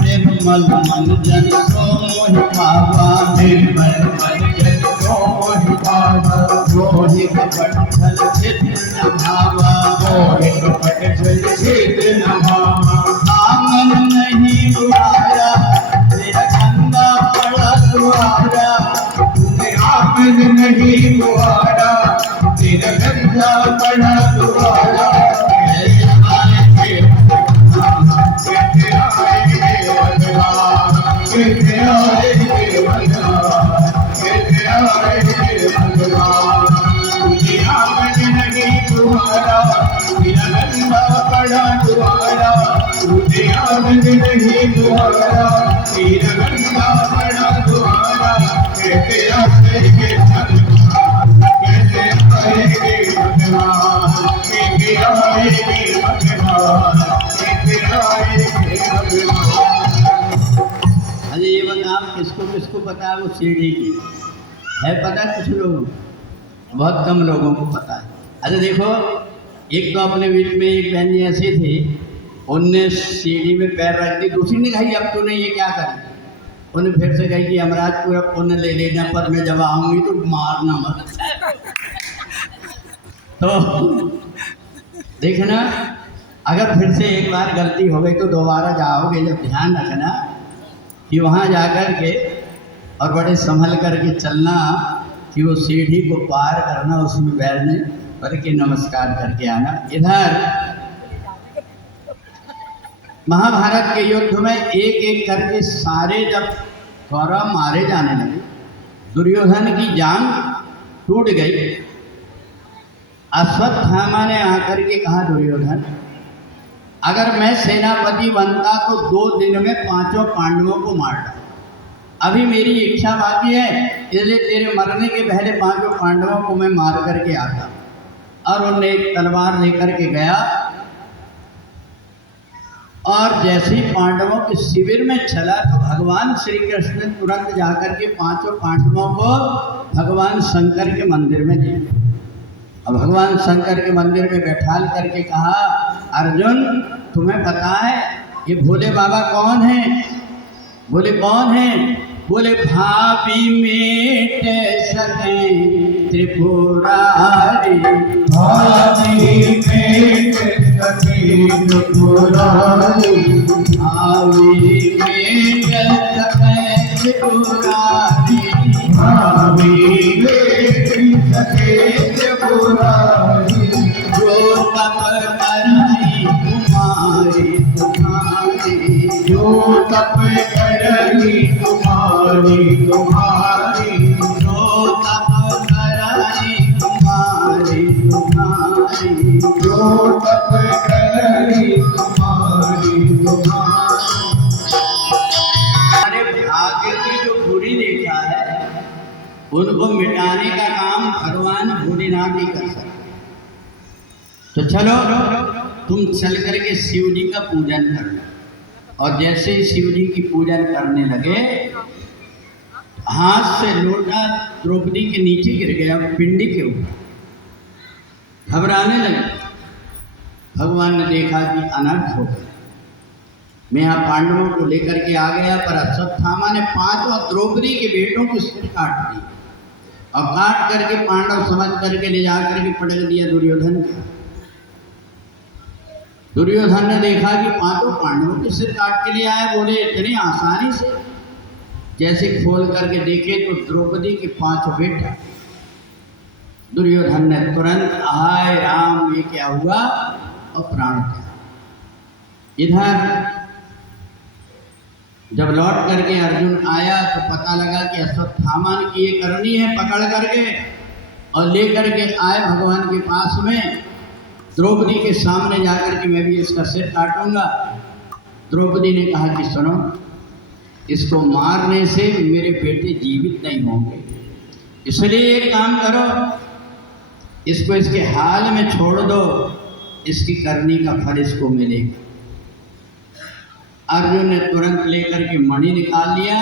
निर्मल मन जन को मोहि पावा, निर्मल मन जन को मोहि पावा, मोहि कपट छिद्र न भावा, मोहि कपट छिद्र न भावा। तीर गंगा पड़ा दुआरा अरे ये बताओ किसको किसको पता है वो सीढ़ी की है? पता है कुछ लोगों को, बहुत कम लोगों को पता है। अरे देखो, एक तो अपने बीच में एक बहन जी ऐसी थी, उनने सीढ़ी में पैर रख दी, दूसरी ने कही अब तूने ये क्या करी? उन्हें फिर से कही कि यमराज पूरा पुण्य ले लेना, पर मैं जब आऊँगी तो मारना मत। तो देखना, अगर फिर से एक बार गलती हो गई तो दोबारा जाओगे जब, ध्यान रखना कि वहाँ जा कर के और बड़े संभल करके चलना कि वो सीढ़ी को पार करना, उसमें बैठने पर के नमस्कार करके आना। इधर महाभारत के युद्ध में एक एक करके सारे जब कौरव मारे जाने लगे, दुर्योधन की जांग टूट गई। अश्वत्थामा ने आकर के कहा, दुर्योधन अगर मैं सेनापति बनता तो 2 दिन में 5 पांडवों को मार डालता। अभी मेरी इच्छा बाकी है, इसलिए तेरे मरने के पहले 5 पांडवों को मैं मार करके आता। और उन्हें एक तलवार लेकर के गया और जैसे ही पांडवों के शिविर में चला तो भगवान श्री कृष्ण ने तुरंत जाकर के 5 पांडवों को भगवान शंकर के मंदिर में ले गए। और भगवान शंकर के मंदिर में बैठाल करके कहा, अर्जुन तुम्हें पता है ये भोले बाबा कौन है? बोले कौन है? बोले भाभी मेट सके त्रिपुरारी, भाभी मेट सके त्रिपुरारी, भाभी मेट सके त्रिपुरारी, भाभी मेट सके त्रिपुरारी, जो तप कराई तुम्हारी तुम्हारी, जो तप करनी तुम्हारी तुम्हारी, जो तप कराई तुम्हारी तुम्हारी, जो तप करनी तुम्हारी तुम्हारी। हमारे भाग्य की जो बुरी रेखा है उनको मिटाने का काम भगवान भोलेनाथ ही कर सकते। तो चलो तुम चल करके शिव जी का पूजन करना। और जैसे ही शिव जी की पूजन करने लगे, हाथ से लोटा द्रौपदी के नीचे गिर गया, पिंडी के ऊपर। घबराने लगे। भगवान ने देखा कि अनर्थ हो गया, मैं यहाँ पांडवों को लेकर के आ गया, पर अश्वत्थामा ने 5 द्रौपदी के बेटों के सिर काट दिए और काट करके पांडव समझ करके ले जा करके पटक दिया दुर्योधन को। दुर्योधन ने देखा कि 5 पांडवों के सिर काट के लिए आए, बोले इतनी आसानी से? जैसे खोल करके देखे तो द्रौपदी के 5 बेटा। दुर्योधन ने तुरंत हाय राम ये क्या हुआ और प्राण त्यागा। इधर जब लौट करके अर्जुन आया तो पता लगा कि अश्वत्थामा की ये करनी है, पकड़ करके और ले करके आए भगवान के पास में। द्रौपदी के सामने जाकर के मैं भी इसका सिर काटूंगा। द्रौपदी ने कहा कि सुनो, इसको मारने से मेरे बेटे जीवित नहीं होंगे, इसलिए एक काम करो, इसको इसके हाल में छोड़ दो, इसकी करनी का फल इसको मिलेगा। अर्जुन ने तुरंत लेकर के मणि निकाल लिया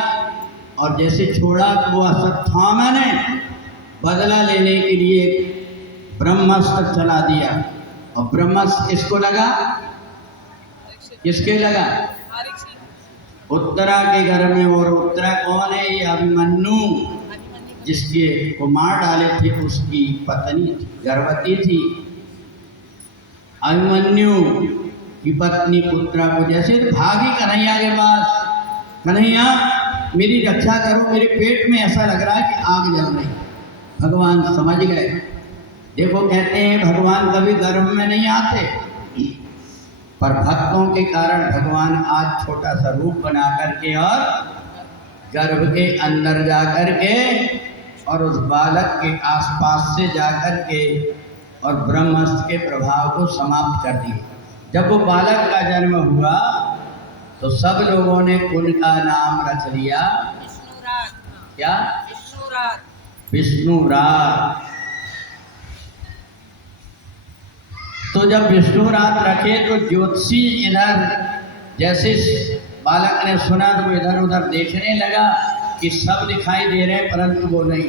और जैसे छोड़ा तो वो अश्वत्थामा ने बदला लेने के लिए ब्रह्मास्त्र चला दिया। और ब्रह्मास्त्र किसको लगा? किसके लगा? उत्तरा के घर में। और उत्तरा कौन है? ये अभिमन्यु, जिसके को मार डाले थे, उसकी पत्नी थी, गर्भवती थी। अभिमन्यु की पत्नी उत्तरा को जैसे भागी कन्हैया के पास, कन्हैया मेरी रक्षा करो, मेरे पेट में ऐसा लग रहा है कि आग जल रही। भगवान समझ गए देखो कहते हैं भगवान कभी गर्भ में नहीं आते, पर भक्तों के कारण भगवान आज छोटा सा रूप बना करके और गर्भ के अंदर जा कर के और उस बालक के आसपास से जा कर के और ब्रह्मास्त्र के प्रभाव को समाप्त कर दिए। जब वो बालक का जन्म हुआ तो सब लोगों ने उनका नाम रख लिया क्या? विष्णुराज। तो जब विष्णुराज रखे तो ज्योतिषी इधर जैसे बालक ने सुना तो इधर उधर देखने लगा कि सब दिखाई दे रहे हैं परंतु वो नहीं।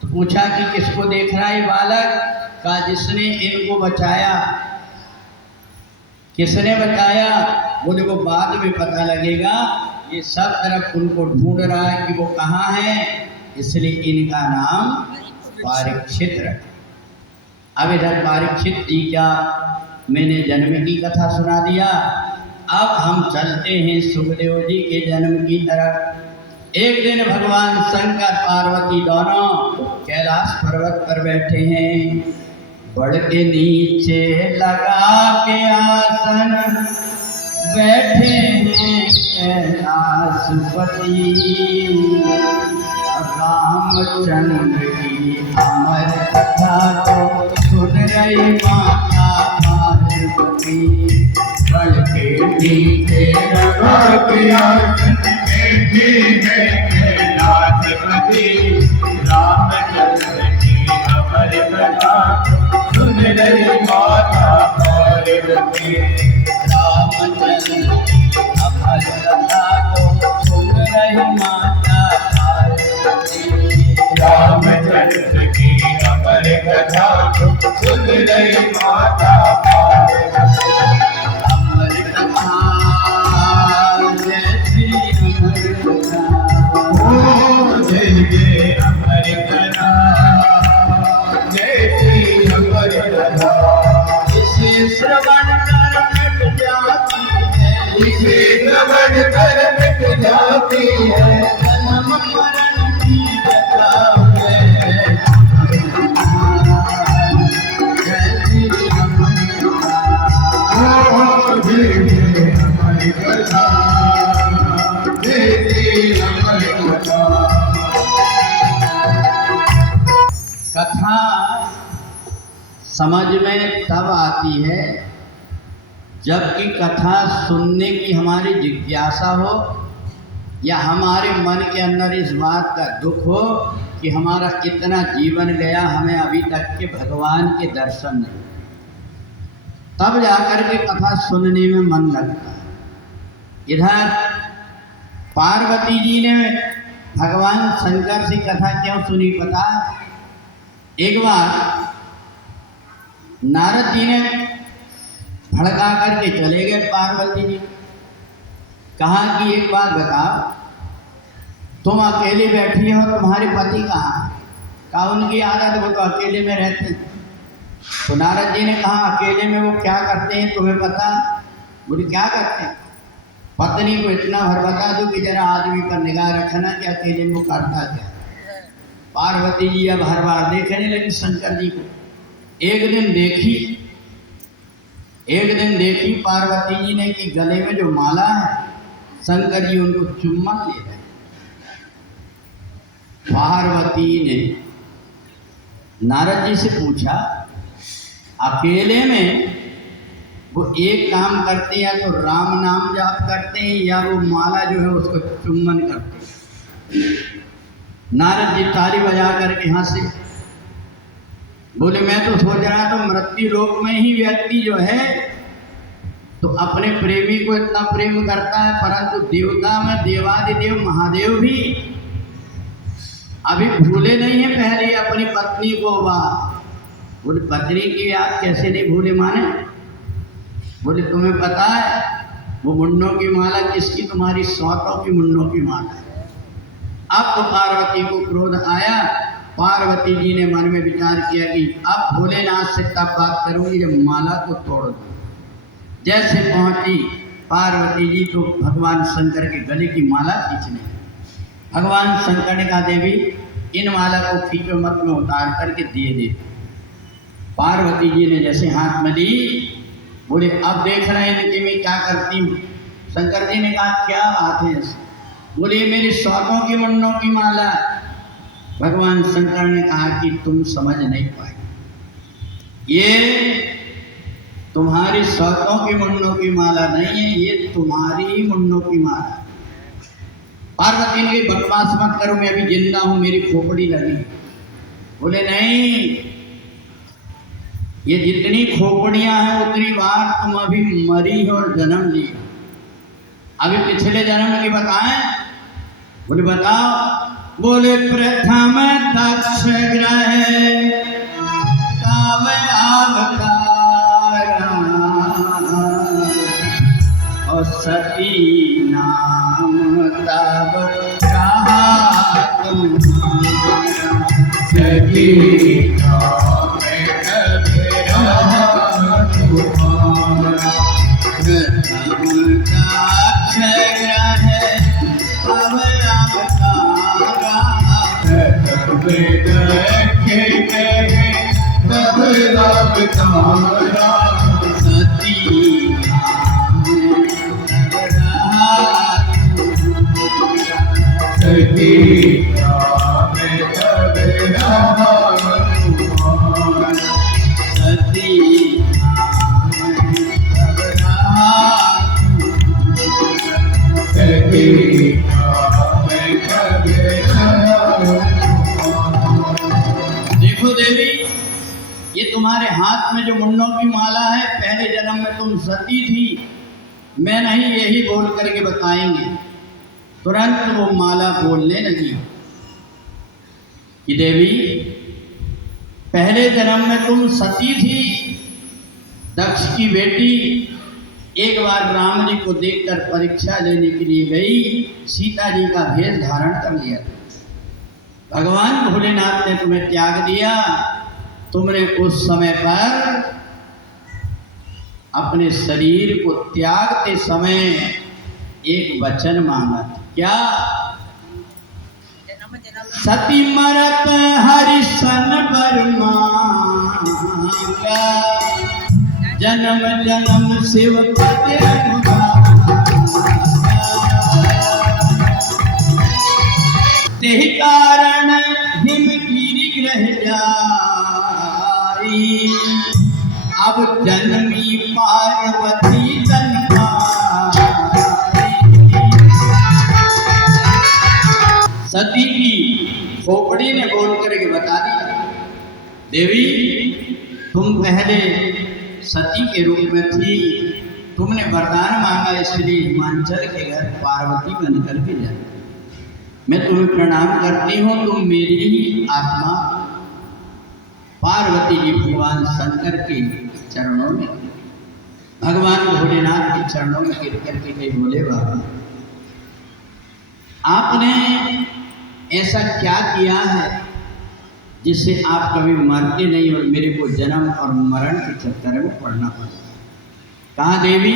तो पूछा कि किसको देख रहा है बालक? का जिसने इनको बचाया। किसने बचाया? बोले वो बाद में पता लगेगा, ये सब तरफ उनको ढूंढ रहा है कि वो कहाँ है, इसलिए इनका नाम परीक्षित रखा। अब इधर परीक्षित जी का मैंने जन्म की कथा सुना दिया। अब हम चलते हैं सुखदेव जी के जन्म की तरफ। एक दिन भगवान शंकर पार्वती दोनों कैलाश पर्वत पर बैठे हैं। बड़ के नीचे लगा के आसन बैठे हैं कैलाशपति। रामचंद्र की अमर कथा को सुन रही माता पार्वती। बड़ के नीचे लगा के आसन बैठे हैं कैलाशपति। रामचंद्र की अमर कथा सुन रही माता पार्वती। रामचंद्र अमर कथा को सुन रही माता पार्वती। रामचंद्र की अमर कथा को सुन रही माता पार्वती। अमर कथा जैसी अमर कथा हो जय अमर कथा जैसी अमर कथा। इसे श्रवण कर मिट जाती है, इसे श्रवण कर मिट जाती है। जन्म मरण की कथा है जैसी अमर कथा हो जय अमर कथा जैसी अमर कथा। कथा समझ में तब आती है जबकि कथा सुनने की हमारी जिज्ञासा हो या हमारे मन के अंदर इस बात का दुख हो कि हमारा इतना जीवन गया, हमें अभी तक के भगवान के दर्शन नहीं। तब जाकर के कथा सुनने में मन लगता है। इधर पार्वती जी ने भगवान शंकर से कथा क्यों सुनी पता? एक बार नारद जी ने भड़का करके चले गए पार्वती जी। कहा कि एक बात बताओ, तुम अकेले बैठी हो, तुम्हारे पति कहाँ? कहा उनकी आदत वो तो अकेले में रहते हैं। तो नारद जी ने कहा अकेले में वो क्या करते हैं तुम्हें पता? बोले क्या करते हैं? पत्नी को इतना भर बता दो कि जरा आदमी पर निगाह रखना कि अकेले में वो करता क्या। पार्वती जी अब हर बार देखने लगी शंकर जी को। एक दिन देखी पार्वती जी ने कि गले में जो माला है शंकर जी उनको चुम्बन ले रहे। पार्वती ने नारद जी से पूछा अकेले में वो एक काम करते हैं, तो राम नाम जाप करते हैं या वो माला जो है उसको चुम्बन करते हैं? नारद जी ताली बजा करके हंसे। बोले मैं तो सोच रहा था मृत्यु लोक में ही व्यक्ति जो है तो अपने प्रेमी को इतना प्रेम करता है, परंतु देवता में देवादिदेव महादेव भी अभी भूले नहीं है पहले अपनी पत्नी को। वाह! बोले पत्नी की याद कैसे नहीं भूले माने? बोले तुम्हें पता है वो मुंडों की माला किसकी? तुम्हारी सौतों की मुंडों की माला है। अब तो पार्वती को क्रोध आया। पार्वती जी ने मन में विचार किया कि अब भोलेनाथ से तब बात करूंगी जब माला को तोड़ दूं। जैसे पहुंची पार्वती जी तो भगवान शंकर के गले की माला खींचने। भगवान शंकर ने कहा देवी इन माला को खींचो मत में उतार करके दिए दे। पार्वती जी ने जैसे हाथ में ली, बोले अब देख रहे हैं कि मैं क्या करती हूँ। शंकर जी ने कहा क्या बात है? बोले ये मेरी सौतों की मुंडों की माला। भगवान शंकर ने कहा कि तुम समझ नहीं पाए, ये तुम्हारी सौतों की मुंडों की माला नहीं है, ये तुम्हारी ही मुंडों की माला है। पार्वती ने कही बकवास मत करो, मैं अभी जिंदा हूं, मेरी खोपड़ी लगी। बोले नहीं, ये जितनी खोपड़ियां हैं उतनी बार तुम अभी मरी हो और जन्म ली। अभी पिछले जन्म की बताएं? बोले बताओ। बोले प्रथम दक्ष ग्रह तब अवतारा और सती नाम तब रहा तुम्हारा। सखी नाम तब रहा तुम्हारा। प्रथम दक्ष ग्रह तब अवतारा तब देखे गए तब अवतारा। सती नाम तब रहा तुम्हारा। सखी नाम तब रहा तुम्हारा। सती नाम तब रहा तुम्हारा। सखी नाम तब रहा तुम्हारा। देखो देवी, ये तुम्हारे हाथ में जो मुंडों की माला है, पहले जन्म में तुम सती थी। मैं नहीं, यही बोल करके बताएंगे। तुरंत वो माला बोलने लगी कि देवी पहले जन्म में तुम सती थी, दक्ष की बेटी। एक बार राम जी को देखकर परीक्षा लेने के लिए गई, सीता जी का भेष धारण कर लिया। भगवान भोलेनाथ ने तुम्हें त्याग दिया। तुमने उस समय पर अपने शरीर को त्यागते समय एक वचन मांगा। क्या? सती मरत हरिशन बर मांगा, जन्म जन्म शिव पद अनुरागा। तेहि कारण हिमगिरि ग्रह जाई, अब जन्मी पार्वती तन पाई। सती की खोपड़ी ने बोल करके बता दिया, देवी तुम पहले सती के रूप में थी, तुमने वरदान मांगा इसलिए हिमांचल के घर पार्वती बन करके जाए। मैं तुम्हें प्रणाम करती हूँ, तुम मेरी ही आत्मा। पार्वती जी भगवान शंकर के चरणों में, भगवान भोलेनाथ के चरणों में गिर करके गए, बोले बाबा आपने ऐसा क्या किया है जिससे आप कभी मरते नहीं और मेरे को जन्म और मरण के चक्कर में पड़ना पड़ता। कहा देवी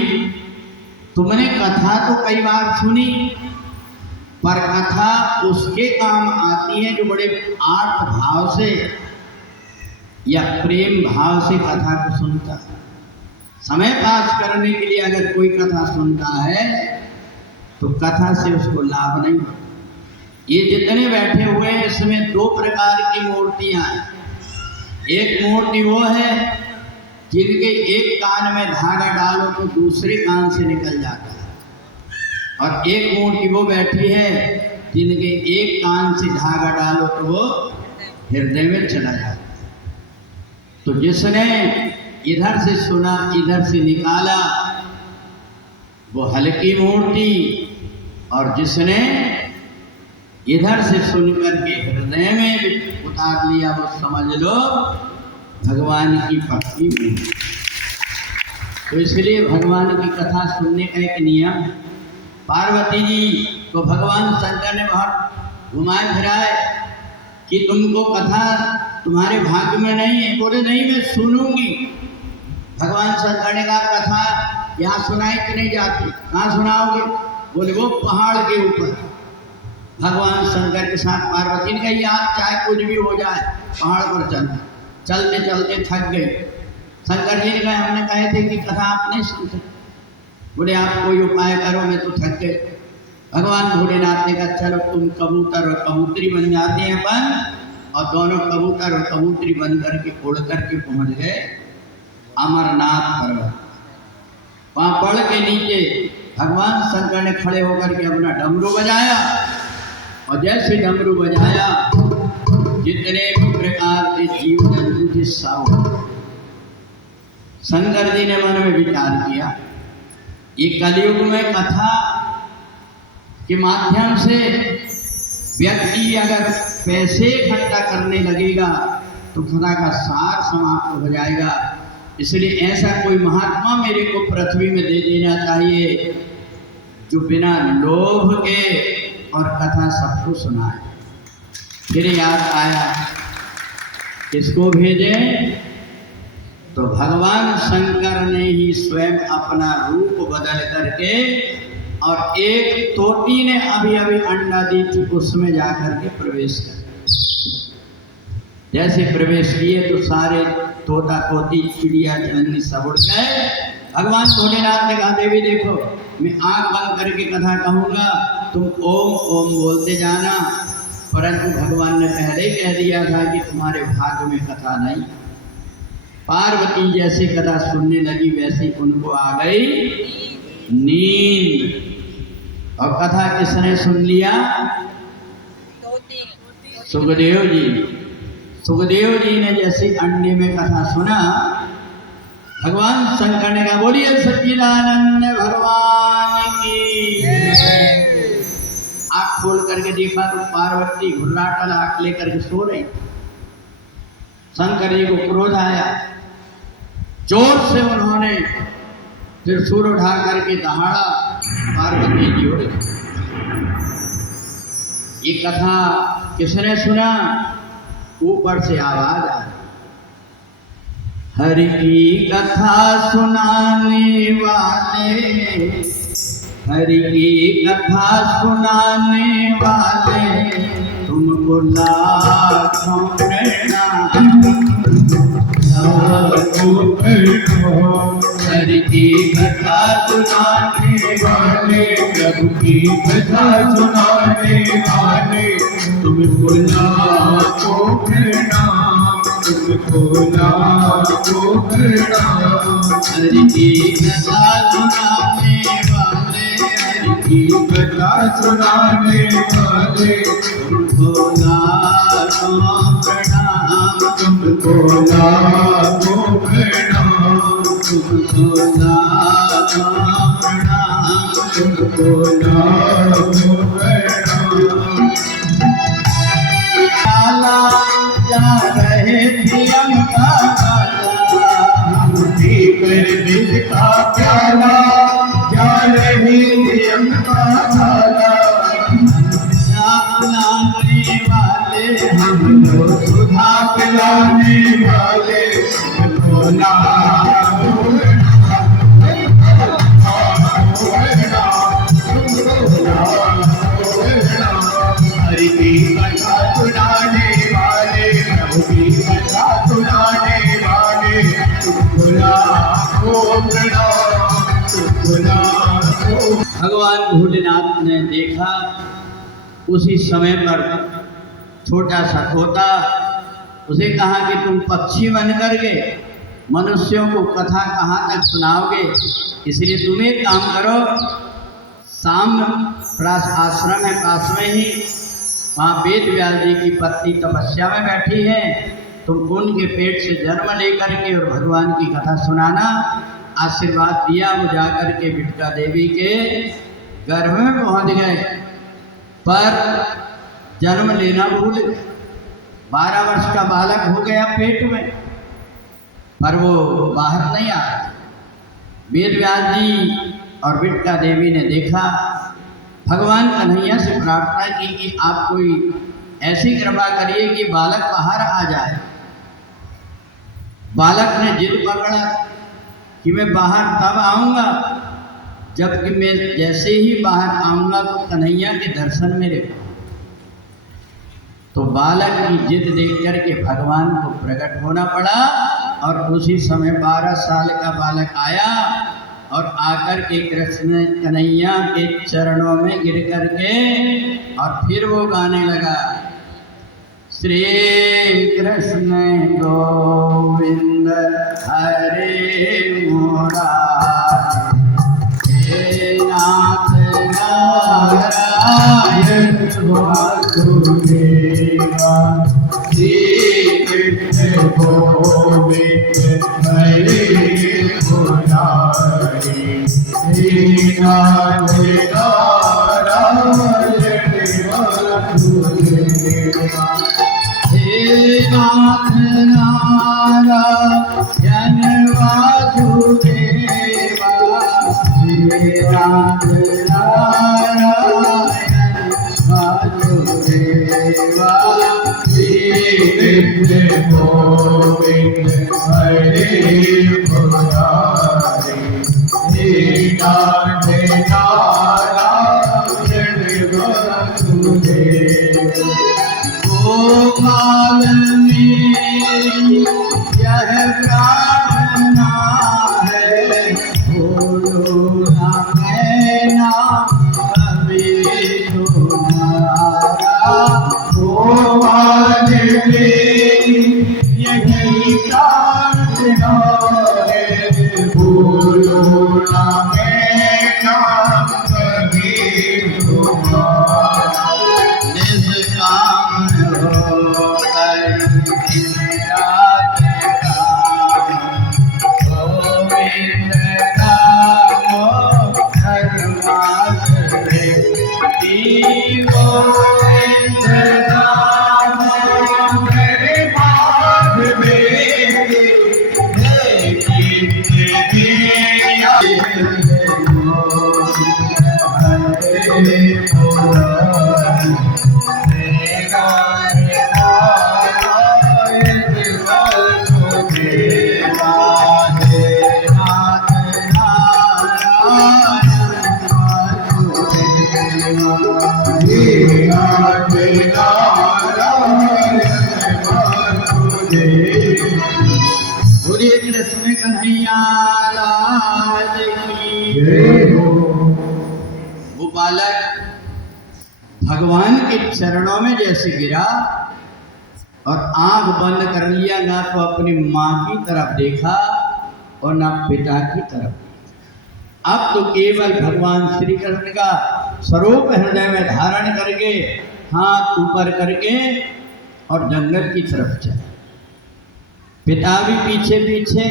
तुमने कथा तो कई बार सुनी, पर कथा उसके काम आती है जो बड़े आर्त भाव से या प्रेम भाव से कथा को सुनता है। समय पास करने के लिए अगर कोई कथा सुनता है तो कथा से उसको लाभ नहीं होता। ये जितने बैठे हुए हैं इसमें दो प्रकार की मूर्तियां हैं। एक मूर्ति वो है जिनके एक कान में धागा डालो तो दूसरे कान से निकल जाता है, और एक मूर्ति वो बैठी है जिनके एक कान से धागा डालो तो वो हृदय में चला जाता है। तो जिसने इधर से सुना इधर से निकाला वो हल्की मूर्ति, और जिसने इधर से सुन करके हृदय में उतार लिया वो समझ लो भगवान की भक्ति में। तो इसलिए भगवान की कथा सुनने का एक नियम। पार्वती जी को भगवान शंकर ने बहुत घुमाए फिराए कि तुमको कथा तुम्हारे भाग्य में नहीं है। बोले नहीं मैं सुनूंगी। भगवान शंकर ने कहा कथा यहाँ सुनाई कि नहीं जाती, कहाँ सुनाओगे? बोले वो पहाड़ के ऊपर। भगवान शंकर के साथ पार्वती ने कही आप चाहे कुछ भी हो जाए पहाड़ पर चलते चलते थक गए। शंकर जी ने कहा हमने कहे थे कि कथा आप नहीं सुनते। बोले आप कोई उपाय करो, मैं तो थक गए। भगवान भोलेनाथ ने कहा चलो तुम कबूतर और कबूतरी बन जाते हैं अपन, और दोनों कबूतर और कबूतरी बन करके उड़ करके पहुंच गए अमरनाथ पर्वत। वहां पड़ के नीचे भगवान शंकर ने खड़े होकर के अपना डमरू बजाया, और जैसे डमरू बजाया जितने भी प्रकार के जीव जंतु थे सब, शंकर जी ने मन में विचार किया ये कलयुग में कथा के माध्यम से व्यक्ति अगर पैसे इकट्ठा करने लगेगा तो कथा का सार समाप्त हो जाएगा। इसलिए ऐसा कोई महात्मा मेरे को पृथ्वी में दे देना चाहिए जो बिना लोभ के और कथा सबको सुनाए। फिर याद आया किसको भेजे, तो भगवान शंकर ने ही स्वयं अपना रूप बदल करके, और एक तोती ने अभी अभी अंडा दी थी उसमें जाकर के प्रवेश कर। जैसे प्रवेश किए तो सारे तोता तोती चिड़िया चिरंगी सब उड़ गए। भगवान भोलेनाथ ने कहा देवी देखो मैं आंख बंद करके कथा कहूँगा, तुम ओम ओम बोलते जाना। परंतु भगवान ने पहले ही कह दिया था कि तुम्हारे भाग्य में कथा नहीं। पार्वती जैसी कथा सुनने लगी वैसी उनको आ गई नींद, और कथा किसने सुन लिया, सुखदेव जी। सुखदेव जी ने जैसे अंडे में कथा सुना, भगवान शंकर ने कहा बोलिए सच्चिदानंद भगवान की। आँख खोल करके देखा तो पार्वती घुर्राटा आँख लेकर के सो रही। शंकर जी को क्रोध आया, जोर से उन्होंने त्रिशूल उठा करके दहाड़ा, पार्वती जी उड़ गई। ये कथा किसने सुना, ऊपर से आवाज आई हरि की कथा सुनाने वाले, हरि की कथा सुनाने वाले तुमको लाखों प्रणाम। हरि की कथा सुनाने वाले, प्रभु की कथा सुनाने वाले तुमको लाखों प्रणाम, तुमको लाखों प्रणाम। हरि की कथा सुनाने वाले, हरि की कथा सुनाने वाले तुमको लाखों प्रणाम, तुमको लाखों प्रणाम, तुमको लाखों प्रणाम, तुमको लाखों प्रणाम। काला जा रहे पियम का काला, मुट्ठी पर बिज का प्याला, जा रहे पियम का काला। पिलाने वाले हम लोग, सुधा पिलाने वाले भोला हरि की कथा सुनाने वाले, प्रभु की कथा सुनाने वाले भोला भगवान भोलेनाथ ने देखा उसी समय पर छोटा सा तोता, उसे कहा कि तुम पक्षी बन करके मनुष्यों को कथा कहाँ तक सुनाओगे, इसलिए तुम एक काम करो, शाम आश्रम है पास में ही, वहाँ वेद व्यास जी की पत्नी तपस्या में बैठी है, तुम उनके पेट से जन्म लेकर के और भगवान की कथा सुनाना। आशीर्वाद दिया, वो जाकर के बिटका देवी के गर्भ में पहुँच गए, पर जन्म लेना भूल गए। 12 वर्ष का बालक हो गया पेट में, पर वो बाहर नहीं आया। वेद व्यास जी और बिटका देवी ने देखा, भगवान कन्हैया से प्रार्थना की कि आप कोई ऐसी कृपा करिए कि बालक बाहर आ जाए। बालक ने जिद पकड़ा कि मैं बाहर तब आऊँगा जबकि मैं जैसे ही बाहर आऊँगा तो कन्हैया के दर्शन मेरे को। तो बालक की जिद देख करके भगवान को प्रकट होना पड़ा और उसी समय 12 साल का बालक आया और आकर के कृष्ण कन्हैया के चरणों में गिर करके और फिर वो गाने लगा, श्री कृष्ण गोविंद हरे मुरारी, हे नाथ नारायण वासुदेवा, श्री कृष्ण गोविंद हरे मुरारी, हे नाथ नारायण वासुदेवा, हे नाथ नारायण वासुदेवा, हे नाथ नारायण वासुदेवा, श्री कृष्ण गोविंद हरे मुरारी, हे नाथ नारायण वासुदेवा, गोपाल मेरी यह प्रार्थना है, भूलो ना मैना कभी तुम्हारा, गोपाल मेरी यही प्रार्थना है, भूलो ना मैना कभी तुम्हारा, निष्काम होकर निराज काम, गोविंद रामो धर्माश्रय, गोविंद रामो बोलिए कृष्ण कन्हैया लाल की। वो बालक भगवान के चरणों में जैसे गिरा और आंख बंद कर लिया, ना तो अपनी माँ की तरफ देखा और ना पिता की तरफ। अब तो केवल भगवान श्री कृष्ण का स्वरूप हृदय में धारण करके हाथ ऊपर करके और जंगल की तरफ चले। पिता भी पीछे पीछे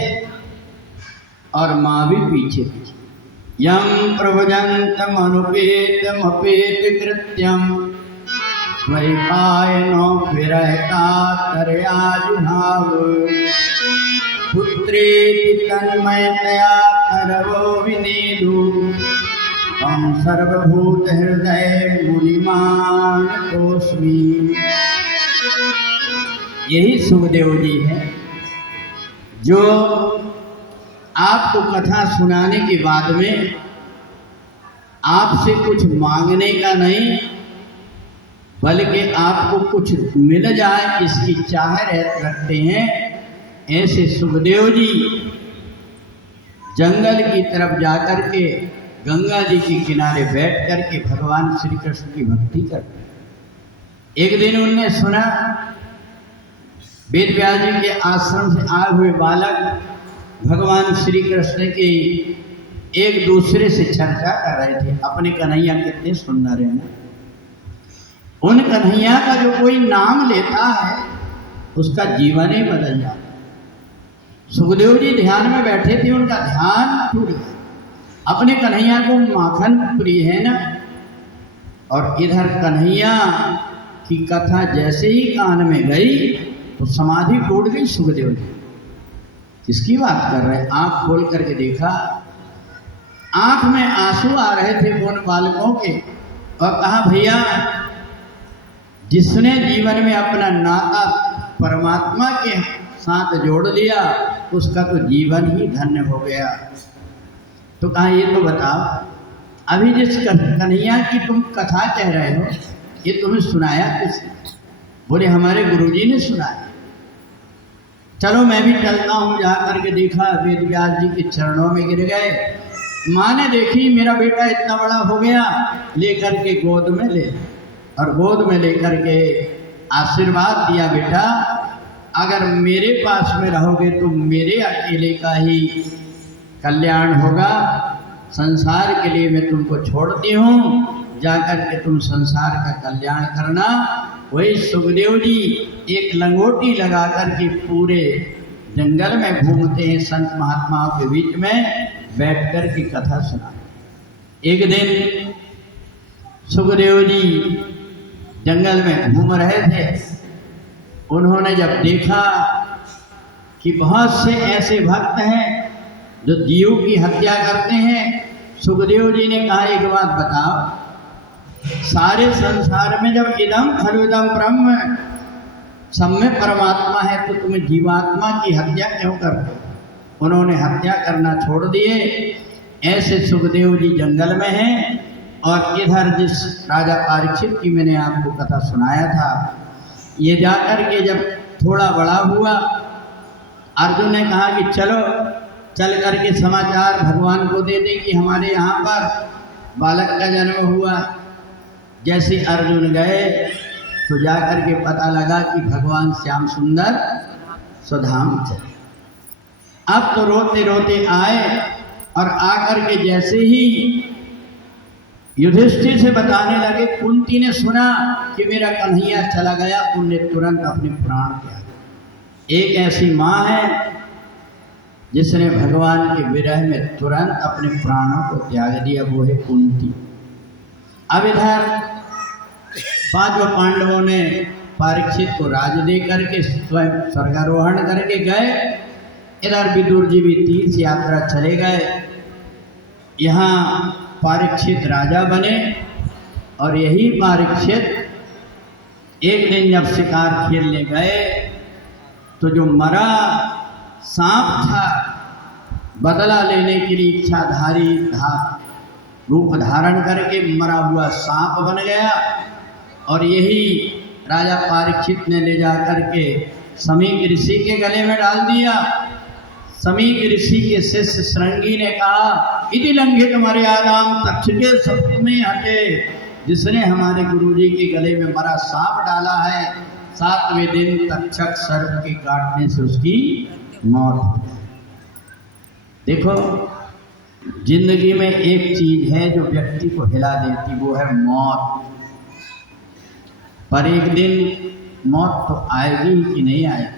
और माँ भी पीछे पीछे। यम प्रभजंतम अनुपेतम अपेत कृत्यम वैपायनो विरहता तरयाजुहाव पुत्रेति तन्मयतया करवो विनेदु तम सर्वभूत हृदय मुनिमान तोस्मि। यही सुखदेव जी है जो आपको कथा सुनाने के बाद में आपसे कुछ मांगने का नहीं बल्कि आपको कुछ मिल जाए इसकी चाह रखते हैं। ऐसे सुखदेव जी जंगल की तरफ जाकर के गंगा जी के किनारे बैठ करके भगवान श्री कृष्ण की भक्ति करते। एक दिन उनने सुना वेद व्यास जी के आश्रम से आए हुए बालक भगवान श्री कृष्ण की एक दूसरे से चर्चा कर रहे थे, अपने कन्हैया कितने सुंदर है ना। उन कन्हैया का जो कोई नाम लेता है उसका जीवन ही बदल जाता। सुखदेव जी ध्यान में बैठे थे, उनका ध्यान टूट गया। अपने कन्हैया को माखन प्रिय है ना, और इधर कन्हैया की कथा जैसे ही कान में गई तो समाधि टूट गई। सुखदेव जी किसकी बात कर रहे हैं? आंख खोल करके देखा, आंख में आंसू आ रहे थे उन बालकों के, और कहा भैया जिसने जीवन में अपना नाता परमात्मा के साथ जोड़ लिया उसका तो जीवन ही धन्य हो गया। तो कहा ये तो बताओ, अभी जिस कन्हैया की तुम कथा कह रहे हो ये तुम्हें सुनाया किसने? बोले हमारे गुरुजी ने सुनाया। चलो मैं भी चलता हूँ। जा करके देखा, वेद व्यास जी के चरणों में गिर गए। माँ ने देखी मेरा बेटा इतना बड़ा हो गया, लेकर के गोद में ले, और गोद में लेकर के आशीर्वाद दिया, बेटा अगर मेरे पास में रहोगे तो मेरे अकेले का ही कल्याण होगा, संसार के लिए मैं तुमको छोड़ती हूँ, जाकर के तुम संसार का कल्याण करना। वही सुखदेव जी एक लंगोटी लगा कर के पूरे जंगल में घूमते हैं, संत महात्माओं के बीच में बैठ कर की कथा सुना। एक दिन सुखदेव जी जंगल में घूम रहे थे। उन्होंने जब देखा कि बहुत से ऐसे भक्त हैं जो जीव की हत्या करते हैं, सुखदेव जी ने कहा एक बात बताओ, सारे संसार में जब इदम खलु इदम ब्रह्म, सब में परमात्मा है, तो तुम्हें जीवात्मा की हत्या क्यों करते हो? उन्होंने हत्या करना छोड़ दिए। ऐसे सुखदेव जी जंगल में हैं। और इधर जिस राजा परीक्षित की मैंने आपको कथा सुनाया था, ये जाकर के जब थोड़ा बड़ा हुआ, अर्जुन ने कहा कि चलो चल करके समाचार भगवान को दे दें कि हमारे यहाँ पर बालक का जन्म हुआ। जैसे अर्जुन गए तो जाकर के पता लगा कि भगवान श्याम सुंदर स्वधाम चले। अब तो रोते रोते आए, और आकर के जैसे ही युधिष्ठिर से बताने लगे, कुंती ने सुना कि मेरा कन्हैया चला गया, उनने तुरंत अपने प्राण त्याग। एक ऐसी माँ है जिसने भगवान के विरह में तुरंत अपने प्राणों को त्याग दिया, वो है कुंती। अब इधर पांचों पांडवों ने परीक्षित को राज दे करके स्वयं स्वर्गारोहण करके गए। इधर विदुर जी भी तीर्थ यात्रा चले गए। यहाँ परीक्षित राजा बने, और यही परीक्षित एक दिन जब शिकार खेलने गए तो जो मरा सांप था, बदला लेने के लिए इच्छाधारी था, रूप धारण करके मरा हुआ सांप बन गया। और यही राजा परीक्षित ने ले जा करके समीक ऋषि के गले में डाल दिया। समीक ऋषि के शिष्य श्रृंगी ने कहा, इति लंघित मर्यादाम तक्षके सप्तमे हटे, जिसने हमारे गुरुजी के गले में मरा सांप डाला है, 7वें दिन तक्षक सर्प के काटने से उसकी मौत हो जाए। देखो, जिंदगी में एक चीज है जो व्यक्ति को हिला देती, वो है मौत। पर एक दिन मौत तो आएगी कि नहीं आएगी।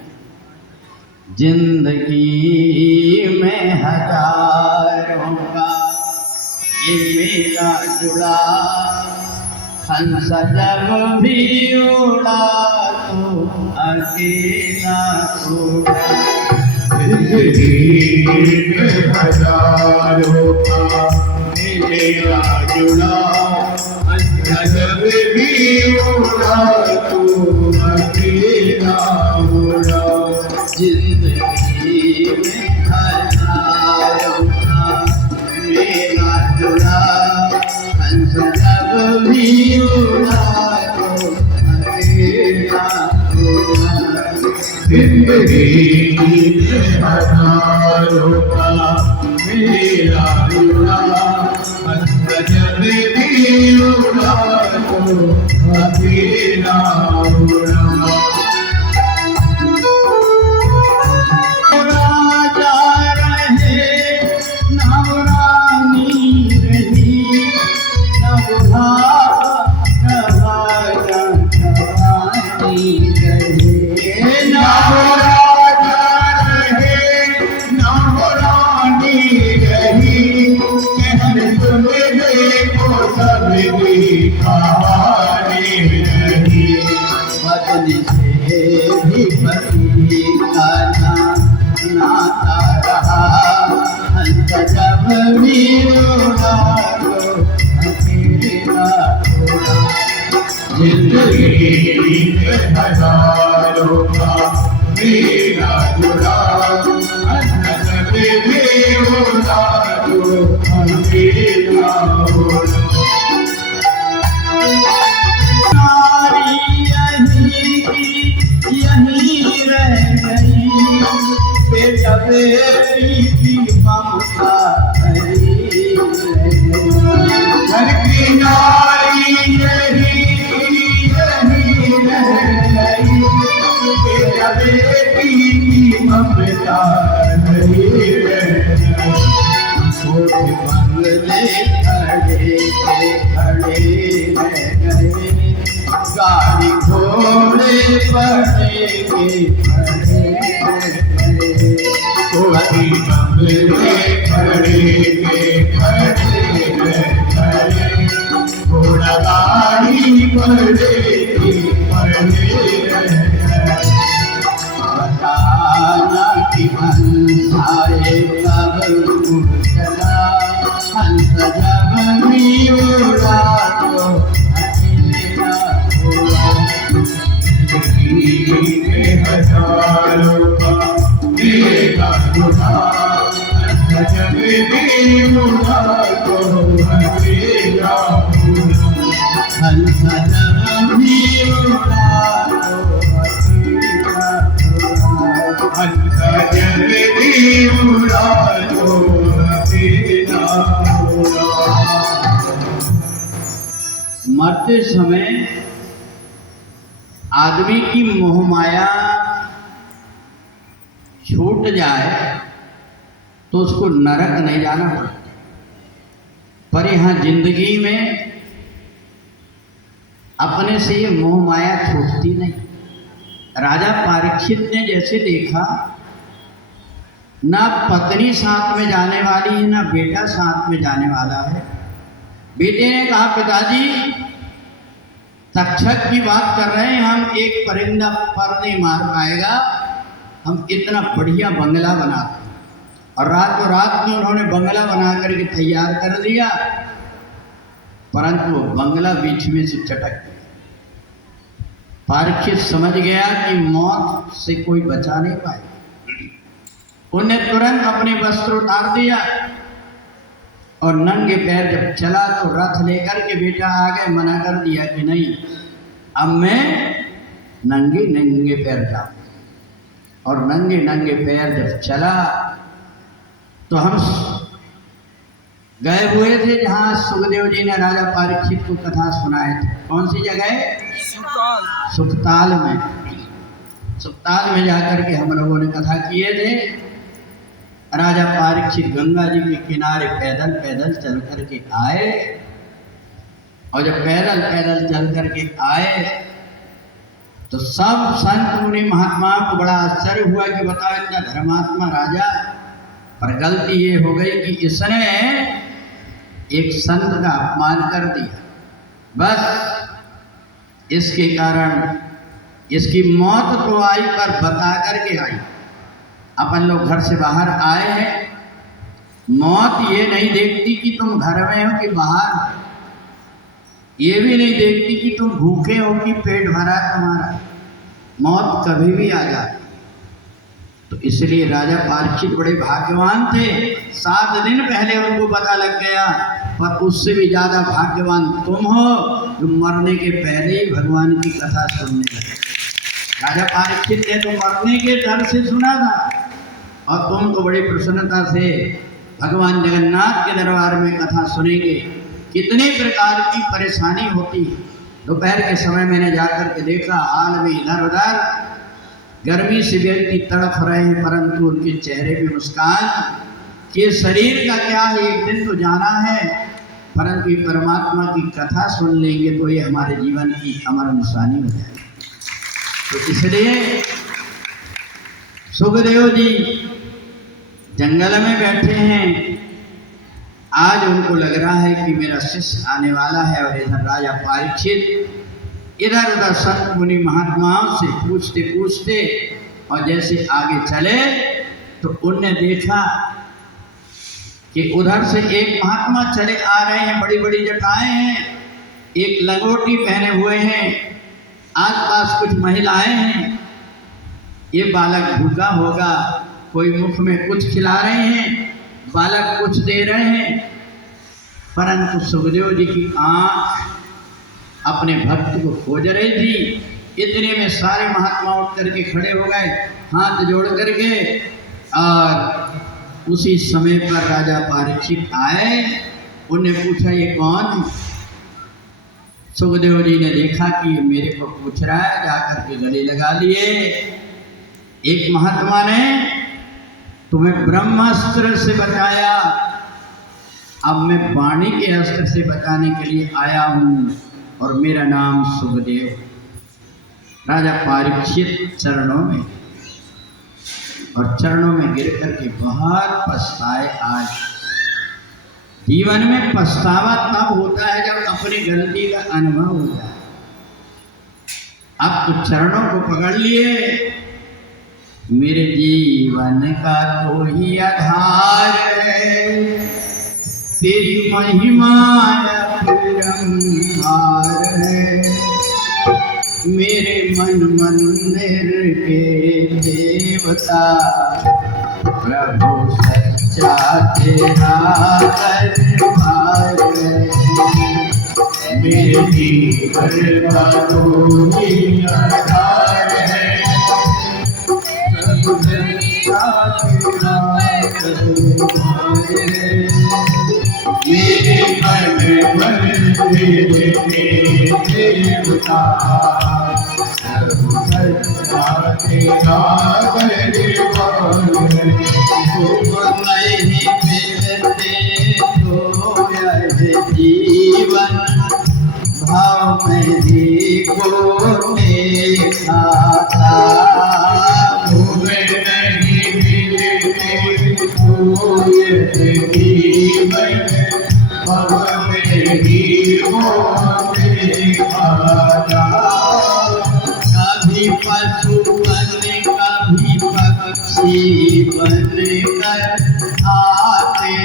जिंदगी में हजारों का ये मेरा जुड़ा, हंस जब भी उड़ा तो अकेला उड़ा। जिंदगी में हजारों का ये मेरा जुड़ा, हंस जब भी उड़ा तो अकेला उड़ा। जिंदगी में हजारों का मेरा जुड़ा, हंस जब भी उड़ा तो अकेला उड़ा। जिंदगी में हजारों का मेरा जुड़ा, हंस जब भी उड़ा तो अकेला उड़ा। बदली से भी पति का नाता रहा, हंस जब भी उड़ा तो अकेला उड़ा। जिंदगी में हजारों का मेरा जुड़ा, हंस जब भी उड़ा तो अकेला उड़ा। नारी यही खड़े रह गए, गाड़ी घोड़े पड़ेंगे खड़े रह गए, कोई बंगले खड़े के खड़े रह गए, घोड़ा गाड़ी पड़ेगी पड़े रह गए। बताना कि हंसाए कब उड़ चला, हंस जब भी उड़ा तो अकेला हुआ। जिंदगी में हजारों का मेरा गुनाह, जब भी मुड़ा तो अकेला हुआ। हंस जब भी उड़ा तो अकेला हुआ। जब भी उड़ा तो अकेला हुआ। मरते समय आदमी की मोहमाया छूट जाए तो उसको नरक नहीं जाना पड़ता, पर यहाँ जिंदगी में अपने से ये मोहमाया छूटती नहीं। राजा परीक्षित ने जैसे देखा ना पत्नी साथ में जाने वाली है ना बेटा साथ में जाने वाला है। बेटे ने कहा पिताजी तक्षक की बात कर रहे हैं, हम एक परिंदा पर नहीं मार पाएगा, हम इतना बढ़िया बंगला बनाते। और रातों रात में उन्होंने बंगला बना करके तैयार कर दिया, परंतु वो बंगला बीच में से चटक गया। परीक्षित समझ गया कि मौत से कोई बचा नहीं पाएगा। उन्हें तुरंत अपने वस्त्र उतार दिया और नंगे पैर जब चला तो रथ लेकर के बेटा आगे मना कर दिया कि नहीं, अब मैं नंगे नंगे पैर जाऊँ। और नंगे नंगे पैर जब चला तो हम गए हुए थे जहाँ सुखदेव जी ने राजा परीक्षित को कथा सुनाए थे। कौन सी जगह? सुखताल में। सुखताल में जाकर के हम लोगों ने कथा किए थे। राजा परीक्षित गंगा जी के किनारे पैदल पैदल चल करके आए, और जब पैदल पैदल चल करके आए तो सब संत मुनि महात्माओं को बड़ा आश्चर्य हुआ कि बताओ इतना धर्मात्मा राजा, पर गलती ये हो गई कि इसने एक संत का अपमान कर दिया। बस इसके कारण इसकी मौत तो आई पर बता करके आई। अपन लोग घर से बाहर आए हैं, मौत ये नहीं देखती कि तुम घर में हो कि बाहर, ये भी नहीं देखती कि तुम भूखे हो कि पेट भरा तुम्हारा। मौत कभी भी आ जाए। तो इसलिए राजा परीक्षित बड़े भाग्यवान थे, 7 दिन पहले उनको पता लग गया। पर उससे भी ज़्यादा भाग्यवान तुम हो जो मरने के पहले ही भगवान की कथा सुनने लगे। राजा परीक्षित ने तो मरने के डर से सुना था, और तुम तो बड़ी प्रसन्नता से भगवान जगन्नाथ के दरबार में कथा सुनेंगे। कितने प्रकार की परेशानी होती है। दोपहर के समय मैंने जाकर के देखा, हाल में इधर उधर गर्मी से व्यक्ति तड़प रहे हैं, परंतु उनके चेहरे पे मुस्कान कि शरीर का क्या है, एक दिन तो जाना है, परंतु परमात्मा की कथा सुन लेंगे तो ये हमारे जीवन की अमर निशानी हो जाएगी। तो इसलिए सुखदेव जी जंगल में बैठे हैं। आज उनको लग रहा है कि मेरा शिष्य आने वाला है, और इधर राजा परीक्षित इधर उधर संत मुनि महात्माओं से पूछते पूछते और जैसे आगे चले तो उनने देखा कि उधर से एक महात्मा चले आ रहे हैं, बड़ी बड़ी जटाएं हैं, एक लंगोटी पहने हुए हैं, आसपास कुछ महिलाएं हैं। ये बालक भूखा होगा, कोई मुख में कुछ खिला रहे हैं, बालक कुछ दे रहे हैं। परंतु सुखदेव जी की आंख अपने भक्त को खोज रही थी। इतने में सारे महात्मा उठ करके खड़े हो गए, हाथ जोड़ करके, और उसी समय पर राजा परीक्षित आए। उन्हें पूछा ये कौन? सुखदेव जी ने देखा कि ये मेरे को पूछ रहा है, जाकर के गले लगा लिए। एक महात्मा ने तुम्हें ब्रह्मास्त्र से बचाया, अब मैं वाणी के अस्त्र से बचाने के लिए आया हूँ और मेरा नाम सुखदेव। राजा परीक्षित चरणों में और चरणों में गिर करके बहुत पछताए। आज जीवन में पछतावा तब होता है जब अपनी गलती का अनुभव हो जाए। अब तो चरणों को पकड़ लिए, मेरे जीवन का तो ही आधार है, तेरी महिमा अपरंपार है। मेरे मन मंदिर के देवता प्रभु सच्चा तेरा दरबार है। मेरे जीवन का तो ही आधार है, प्रभु सच्चा तेरा दरबार है। मेरे मन मंदिर के देवता प्रभु सच्चा तेरा दरबार है। तुम नहीं मिलते तो यह जीवन भाव में ही को देखा था। तुम्हें नहीं मिलते तो यह जीवन भाव में ही को देखा था। कभी पशु बन कभी पक्षी बनकर आते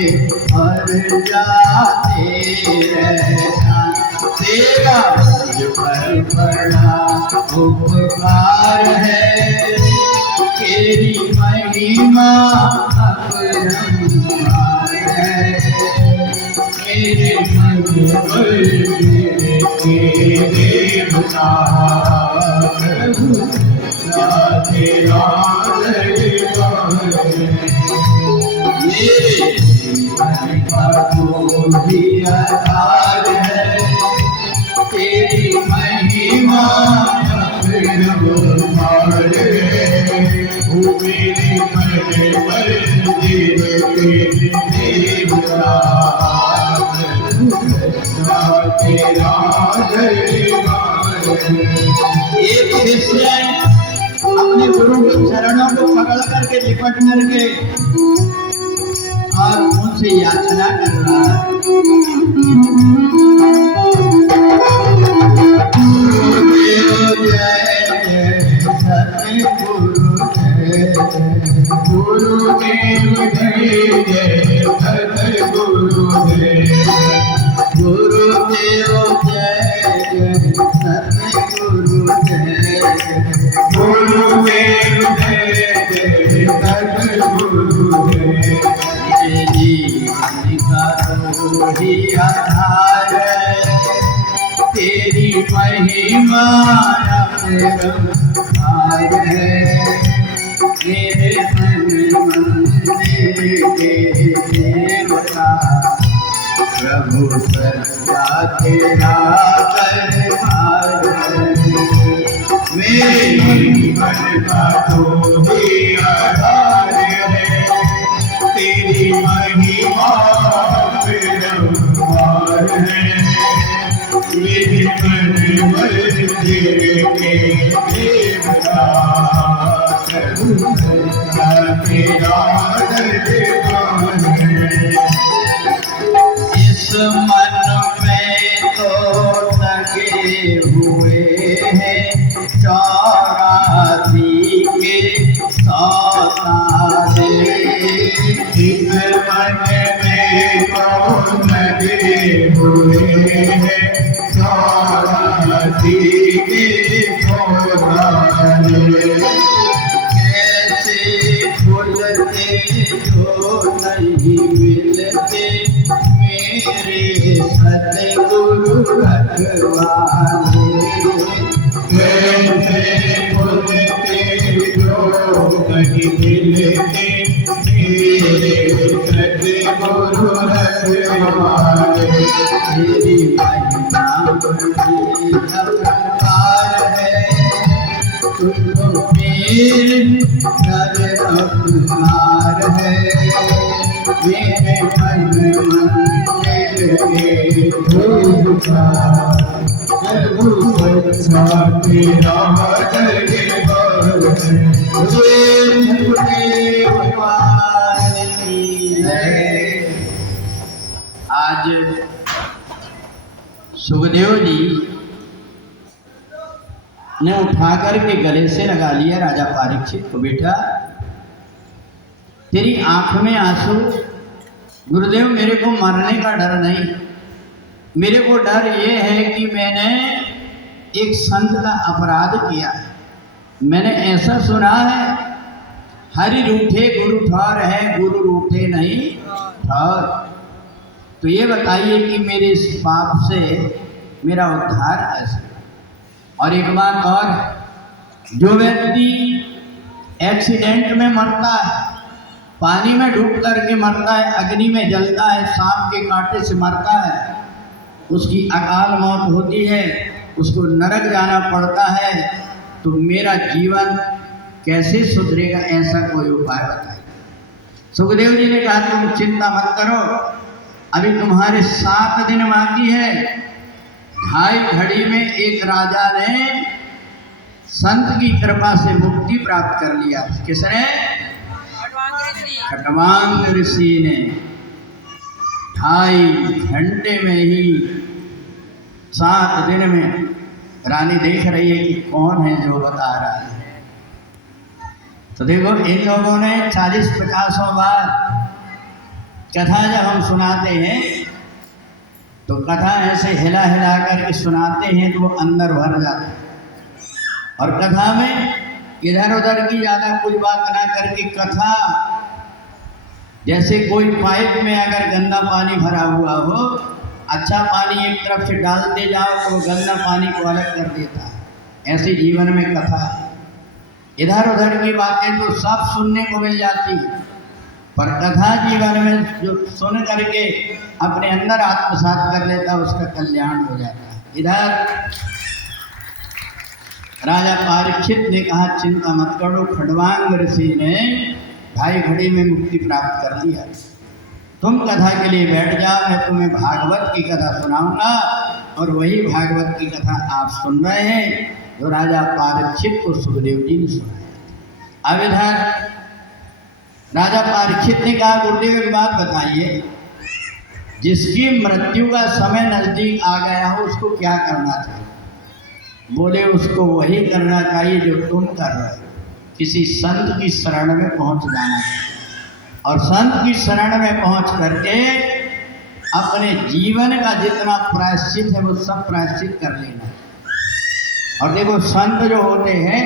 और जाते रहना, तेरा मुझ पर बड़ा उपकार है। तेरी महिमा अपरंपार है। मेरे मन के देवता प्रभु सच्चा तेरा दरबार है। मेरे जीवन का तो ही आधार है, तेरी महिमा अपरंपार है। ओ मेरे मन मंदिर के देवता प्रभु सच्चा तेरा दरबार है। एक शिष्य अपने गुरु के चरणों को पकड़ करके लिपट करके और उनसे याचना कर रहा है। गुरुदेव जय जय सतगुरु जय जय। गुरुदेव जय जय सतगुरु जय। गुरुदेव जय जय सतगुरु जय जय। गुरुदेव जय जय सतगुरु जय। मेरे जीवन का तो ही आधार है, तेरी महिमा अपरंपार है। मेरे मन मंदिर के देवता प्रभु सच्चा तेरा दरबार है। मेरे जीवन का तो ही आधार है, तेरी महिमा अपरंपार है। मेरे मन मंदिर के देवता प्रभु सच्चा तेरा दरबार है। इस मन में तो लगे हुए हैं 84 के 100 तारे। इस मन में तो लगे हुए हैं 84 के 100 तारे। कैसे भूलते जो नहीं मिलते मेरे सतगुरु रखवाले। कैसे भूलते जो नहीं मिलते मेरे सतगुरु रखवाले। तेरी महिमा बड़ी अपरंपार है, तुझको मेरे घर अपनार है। मेरे मन भूखा प्रभु सच्चा तेरा दरबार भगवान की जय। आज सुखदेव जी ने उठाकर के गले से लगा लिया राजा परीक्षित को, बेटा तेरी आंख में आंसू, गुरुदेव मेरे को मरने का डर नहीं, मेरे को डर ये है कि मैंने एक संत का अपराध किया है। मैंने ऐसा सुना है, हरि रूठे गुरु ठौर है, गुरु रूठे नहीं ठौर। तो ये बताइए कि मेरे इस पाप से मेरा उद्धार कैसे। और एक बात और, जो व्यक्ति एक्सीडेंट में मरता है, पानी में डूब करके मरता है, अग्नि में जलता है, सांप के कांटे से मरता है, उसकी अकाल मौत होती है, उसको नरक जाना पड़ता है, तो मेरा जीवन कैसे सुधरेगा, ऐसा कोई उपाय बताइए। सुखदेव जी ने कहा तुम चिंता मत करो, अभी तुम्हारे 7 दिन बाकी है। 2:30 घड़ी में एक राजा ने संत की कृपा से मुक्ति प्राप्त कर लिया। किसने? खटवांग ऋषि ने 2:30 घंटे में ही, 7 दिन में। रानी देख रही है कि कौन है जो बता रहा है। तो देखो इन लोगों ने 40-50 बार कथा जब हम सुनाते हैं तो कथा ऐसे हिला हिला करके सुनाते हैं तो वो अंदर भर जाता है। और कथा में इधर उधर की ज़्यादा कुछ बात ना करके, कथा जैसे कोई पाइप में अगर गंदा पानी भरा हुआ हो, अच्छा पानी एक तरफ से डालते जाओ तो गंदा पानी को अलग कर देता है। ऐसे जीवन में कथा, इधर उधर की बातें तो सब सुनने को मिल जाती है, पर कथा जीवन में जो सुन करके अपने अंदर आत्मसात कर लेता उसका कल्याण हो जाता है। इधर राजा परीक्षित ने कहा चिंता मत करो, खटवांग ऋषि ने 2:30 घड़ी में मुक्ति प्राप्त कर लिया। तुम कथा के लिए बैठ जाओ, मैं तुम्हें भागवत की कथा सुनाऊंगा। और वही भागवत की कथा आप सुन रहे हैं जो राजा परीक्षित को सुखदेव जी ने सुनाया। अब इधर राजा परीक्षित ने कहा गुरुदेव एक बात बताइए, जिसकी मृत्यु का समय नजदीक आ गया हो उसको क्या करना चाहिए? बोले उसको वही करना चाहिए जो तुम कर रहे हो, किसी संत की शरण में पहुंच जाना चाहिए। और संत की शरण में पहुंच करके अपने जीवन का जितना प्रायश्चित है वो सब प्रायश्चित कर लेना। और देखो संत जो होते हैं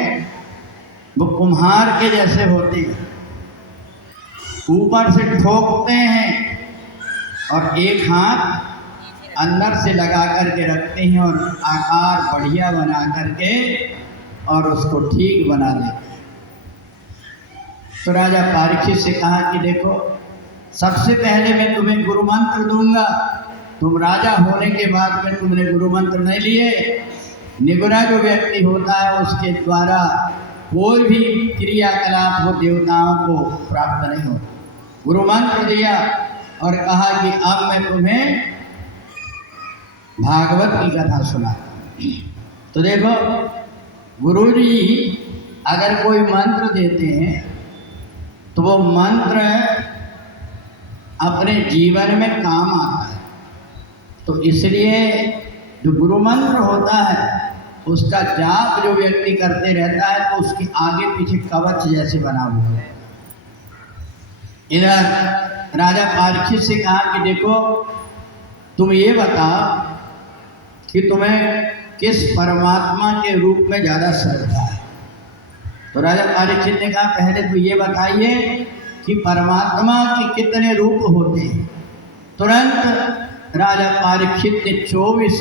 वो कुम्हार के जैसे होते हैं, ऊपर से ठोकते हैं और एक हाथ अंदर से लगा करके रखते हैं और आकार बढ़िया बना करके और उसको ठीक बना देते हैं। तो राजा परीक्षित से कहा कि देखो सबसे पहले मैं तुम्हें गुरु मंत्र दूंगा, तुम राजा होने के बाद में तुमने गुरु मंत्र नहीं लिए, निगुरा जो व्यक्ति होता है उसके द्वारा कोई भी क्रियाकलाप हो देवताओं को प्राप्त नहीं होता। गुरु मंत्र दिया और कहा कि अब मैं तुम्हें भागवत की कथा सुना। तो देखो गुरु जी अगर कोई मंत्र देते हैं तो वो मंत्र अपने जीवन में काम आता है। तो इसलिए जो गुरु मंत्र होता है उसका जाप जो व्यक्ति करते रहता है तो उसके आगे पीछे कवच जैसे बना हुआ है। इधर राजा परीक्षित से कहा कि देखो तुम ये बताओ कि तुम्हें किस परमात्मा के रूप में ज़्यादा श्रद्धा है। तो राजा परीक्षित ने कहा पहले तो ये बताइए कि परमात्मा के कितने रूप होते हैं। तुरंत राजा परीक्षित ने 24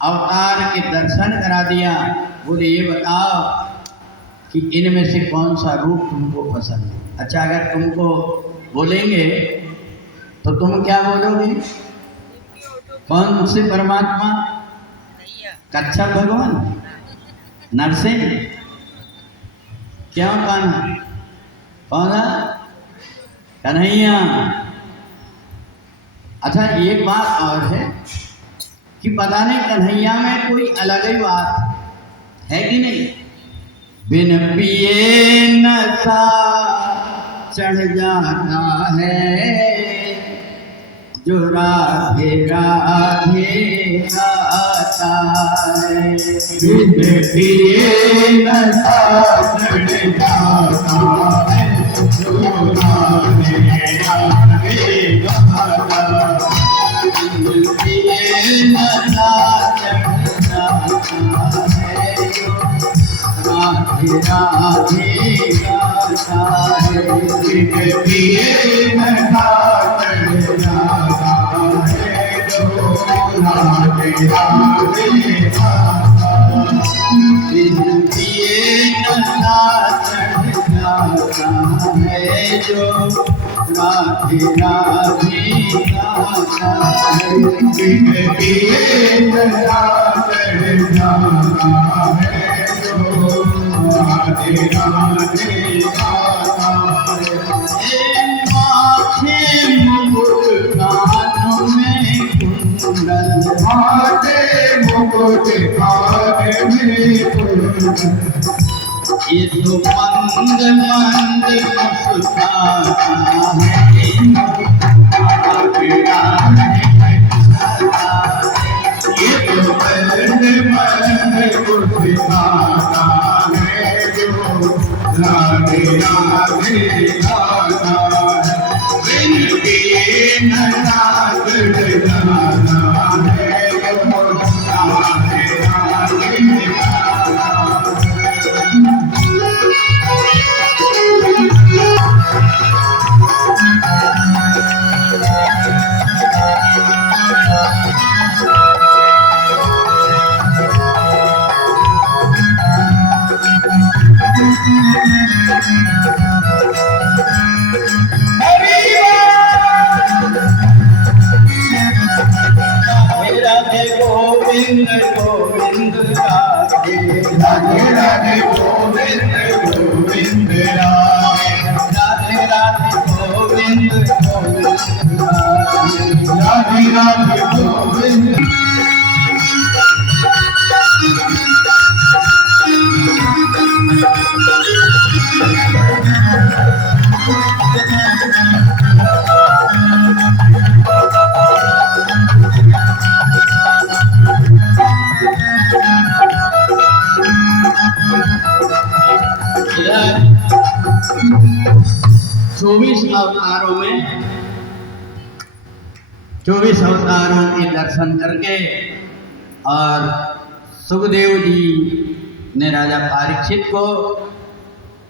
अवतार के दर्शन करा दिया। बोले ये बताओ कि इनमें से कौन सा रूप तुमको पसंद है। अच्छा अगर तुमको बोलेंगे तो तुम क्या बोलोगे? कौन से परमात्मा? कच्छप भगवान, नरसिंह, क्यों कान्हा, कौन है? कन्हैया। अच्छा एक बात और है कि पता नहीं कन्हैया में कोई अलग ही बात है कि नहीं। बिन पिए नशा चढ़ जाता है, जो राधे राधे गाता है। बिन पिए नशा चढ़ जाता है, जो राधे राधे गाता है। बिन पिए नशा चढ़ जाता है, जो राधे राधे गाता है। बिन पिए नशा चढ़ जाता है, जो राधे राधे गाता है। बिन पिए नशा चढ़ जाता है, जो राधे राधे गाता है। बिन पिए नशा चढ़ जाता है, जो राधे राधे गाता है। माथे मुकुट कानों में कुंडल, माथे मुकुट कान में कुंडल, ये तो मंद मंद मुस्कुराता है, तेरा ये तो बंद मन मुस्कुराता है, जो राधे राधे गाता है। बिन पिए नशा चढ़ जाता है, जो राधे राधे गाता राधे गोविंद गोविंद राधे, राधे राधे गोविंद गोविंद राधे, राधे राधे गोविंद गोविंद राधे। राधे राधे गोविंद। चौबीस अवतारों में 24 अवतारों के दर्शन करके और सुखदेव जी ने राजा परीक्षित को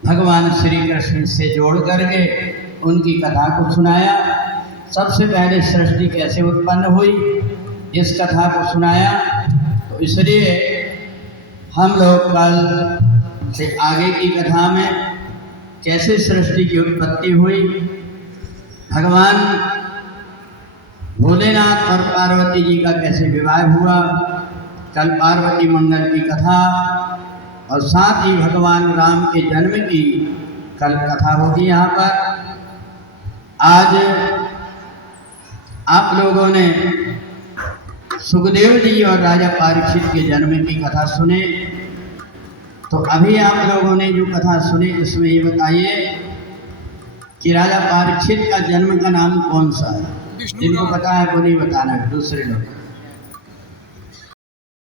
भगवान श्री कृष्ण से जोड़ करके उनकी कथा को सुनाया। सबसे पहले सृष्टि कैसे उत्पन्न हुई इस कथा को सुनाया। तो इसलिए हम लोग कल से आगे की कथा में कैसे सृष्टि की उत्पत्ति हुई, भगवान भोलेनाथ और पार्वती जी का कैसे विवाह हुआ, कल पार्वती मंगल की कथा और साथ ही भगवान राम के जन्म की कल कथा होगी। यहाँ पर आज आप लोगों ने सुखदेव जी और राजा परीक्षित के जन्म की कथा सुने। तो अभी आप लोगों ने जो कथा सुनी इसमें ये बताइए कि राजा परीक्षित का जन्म का नाम कौन सा है। जिनको पता है वो नहीं बताना, दूसरे लोग।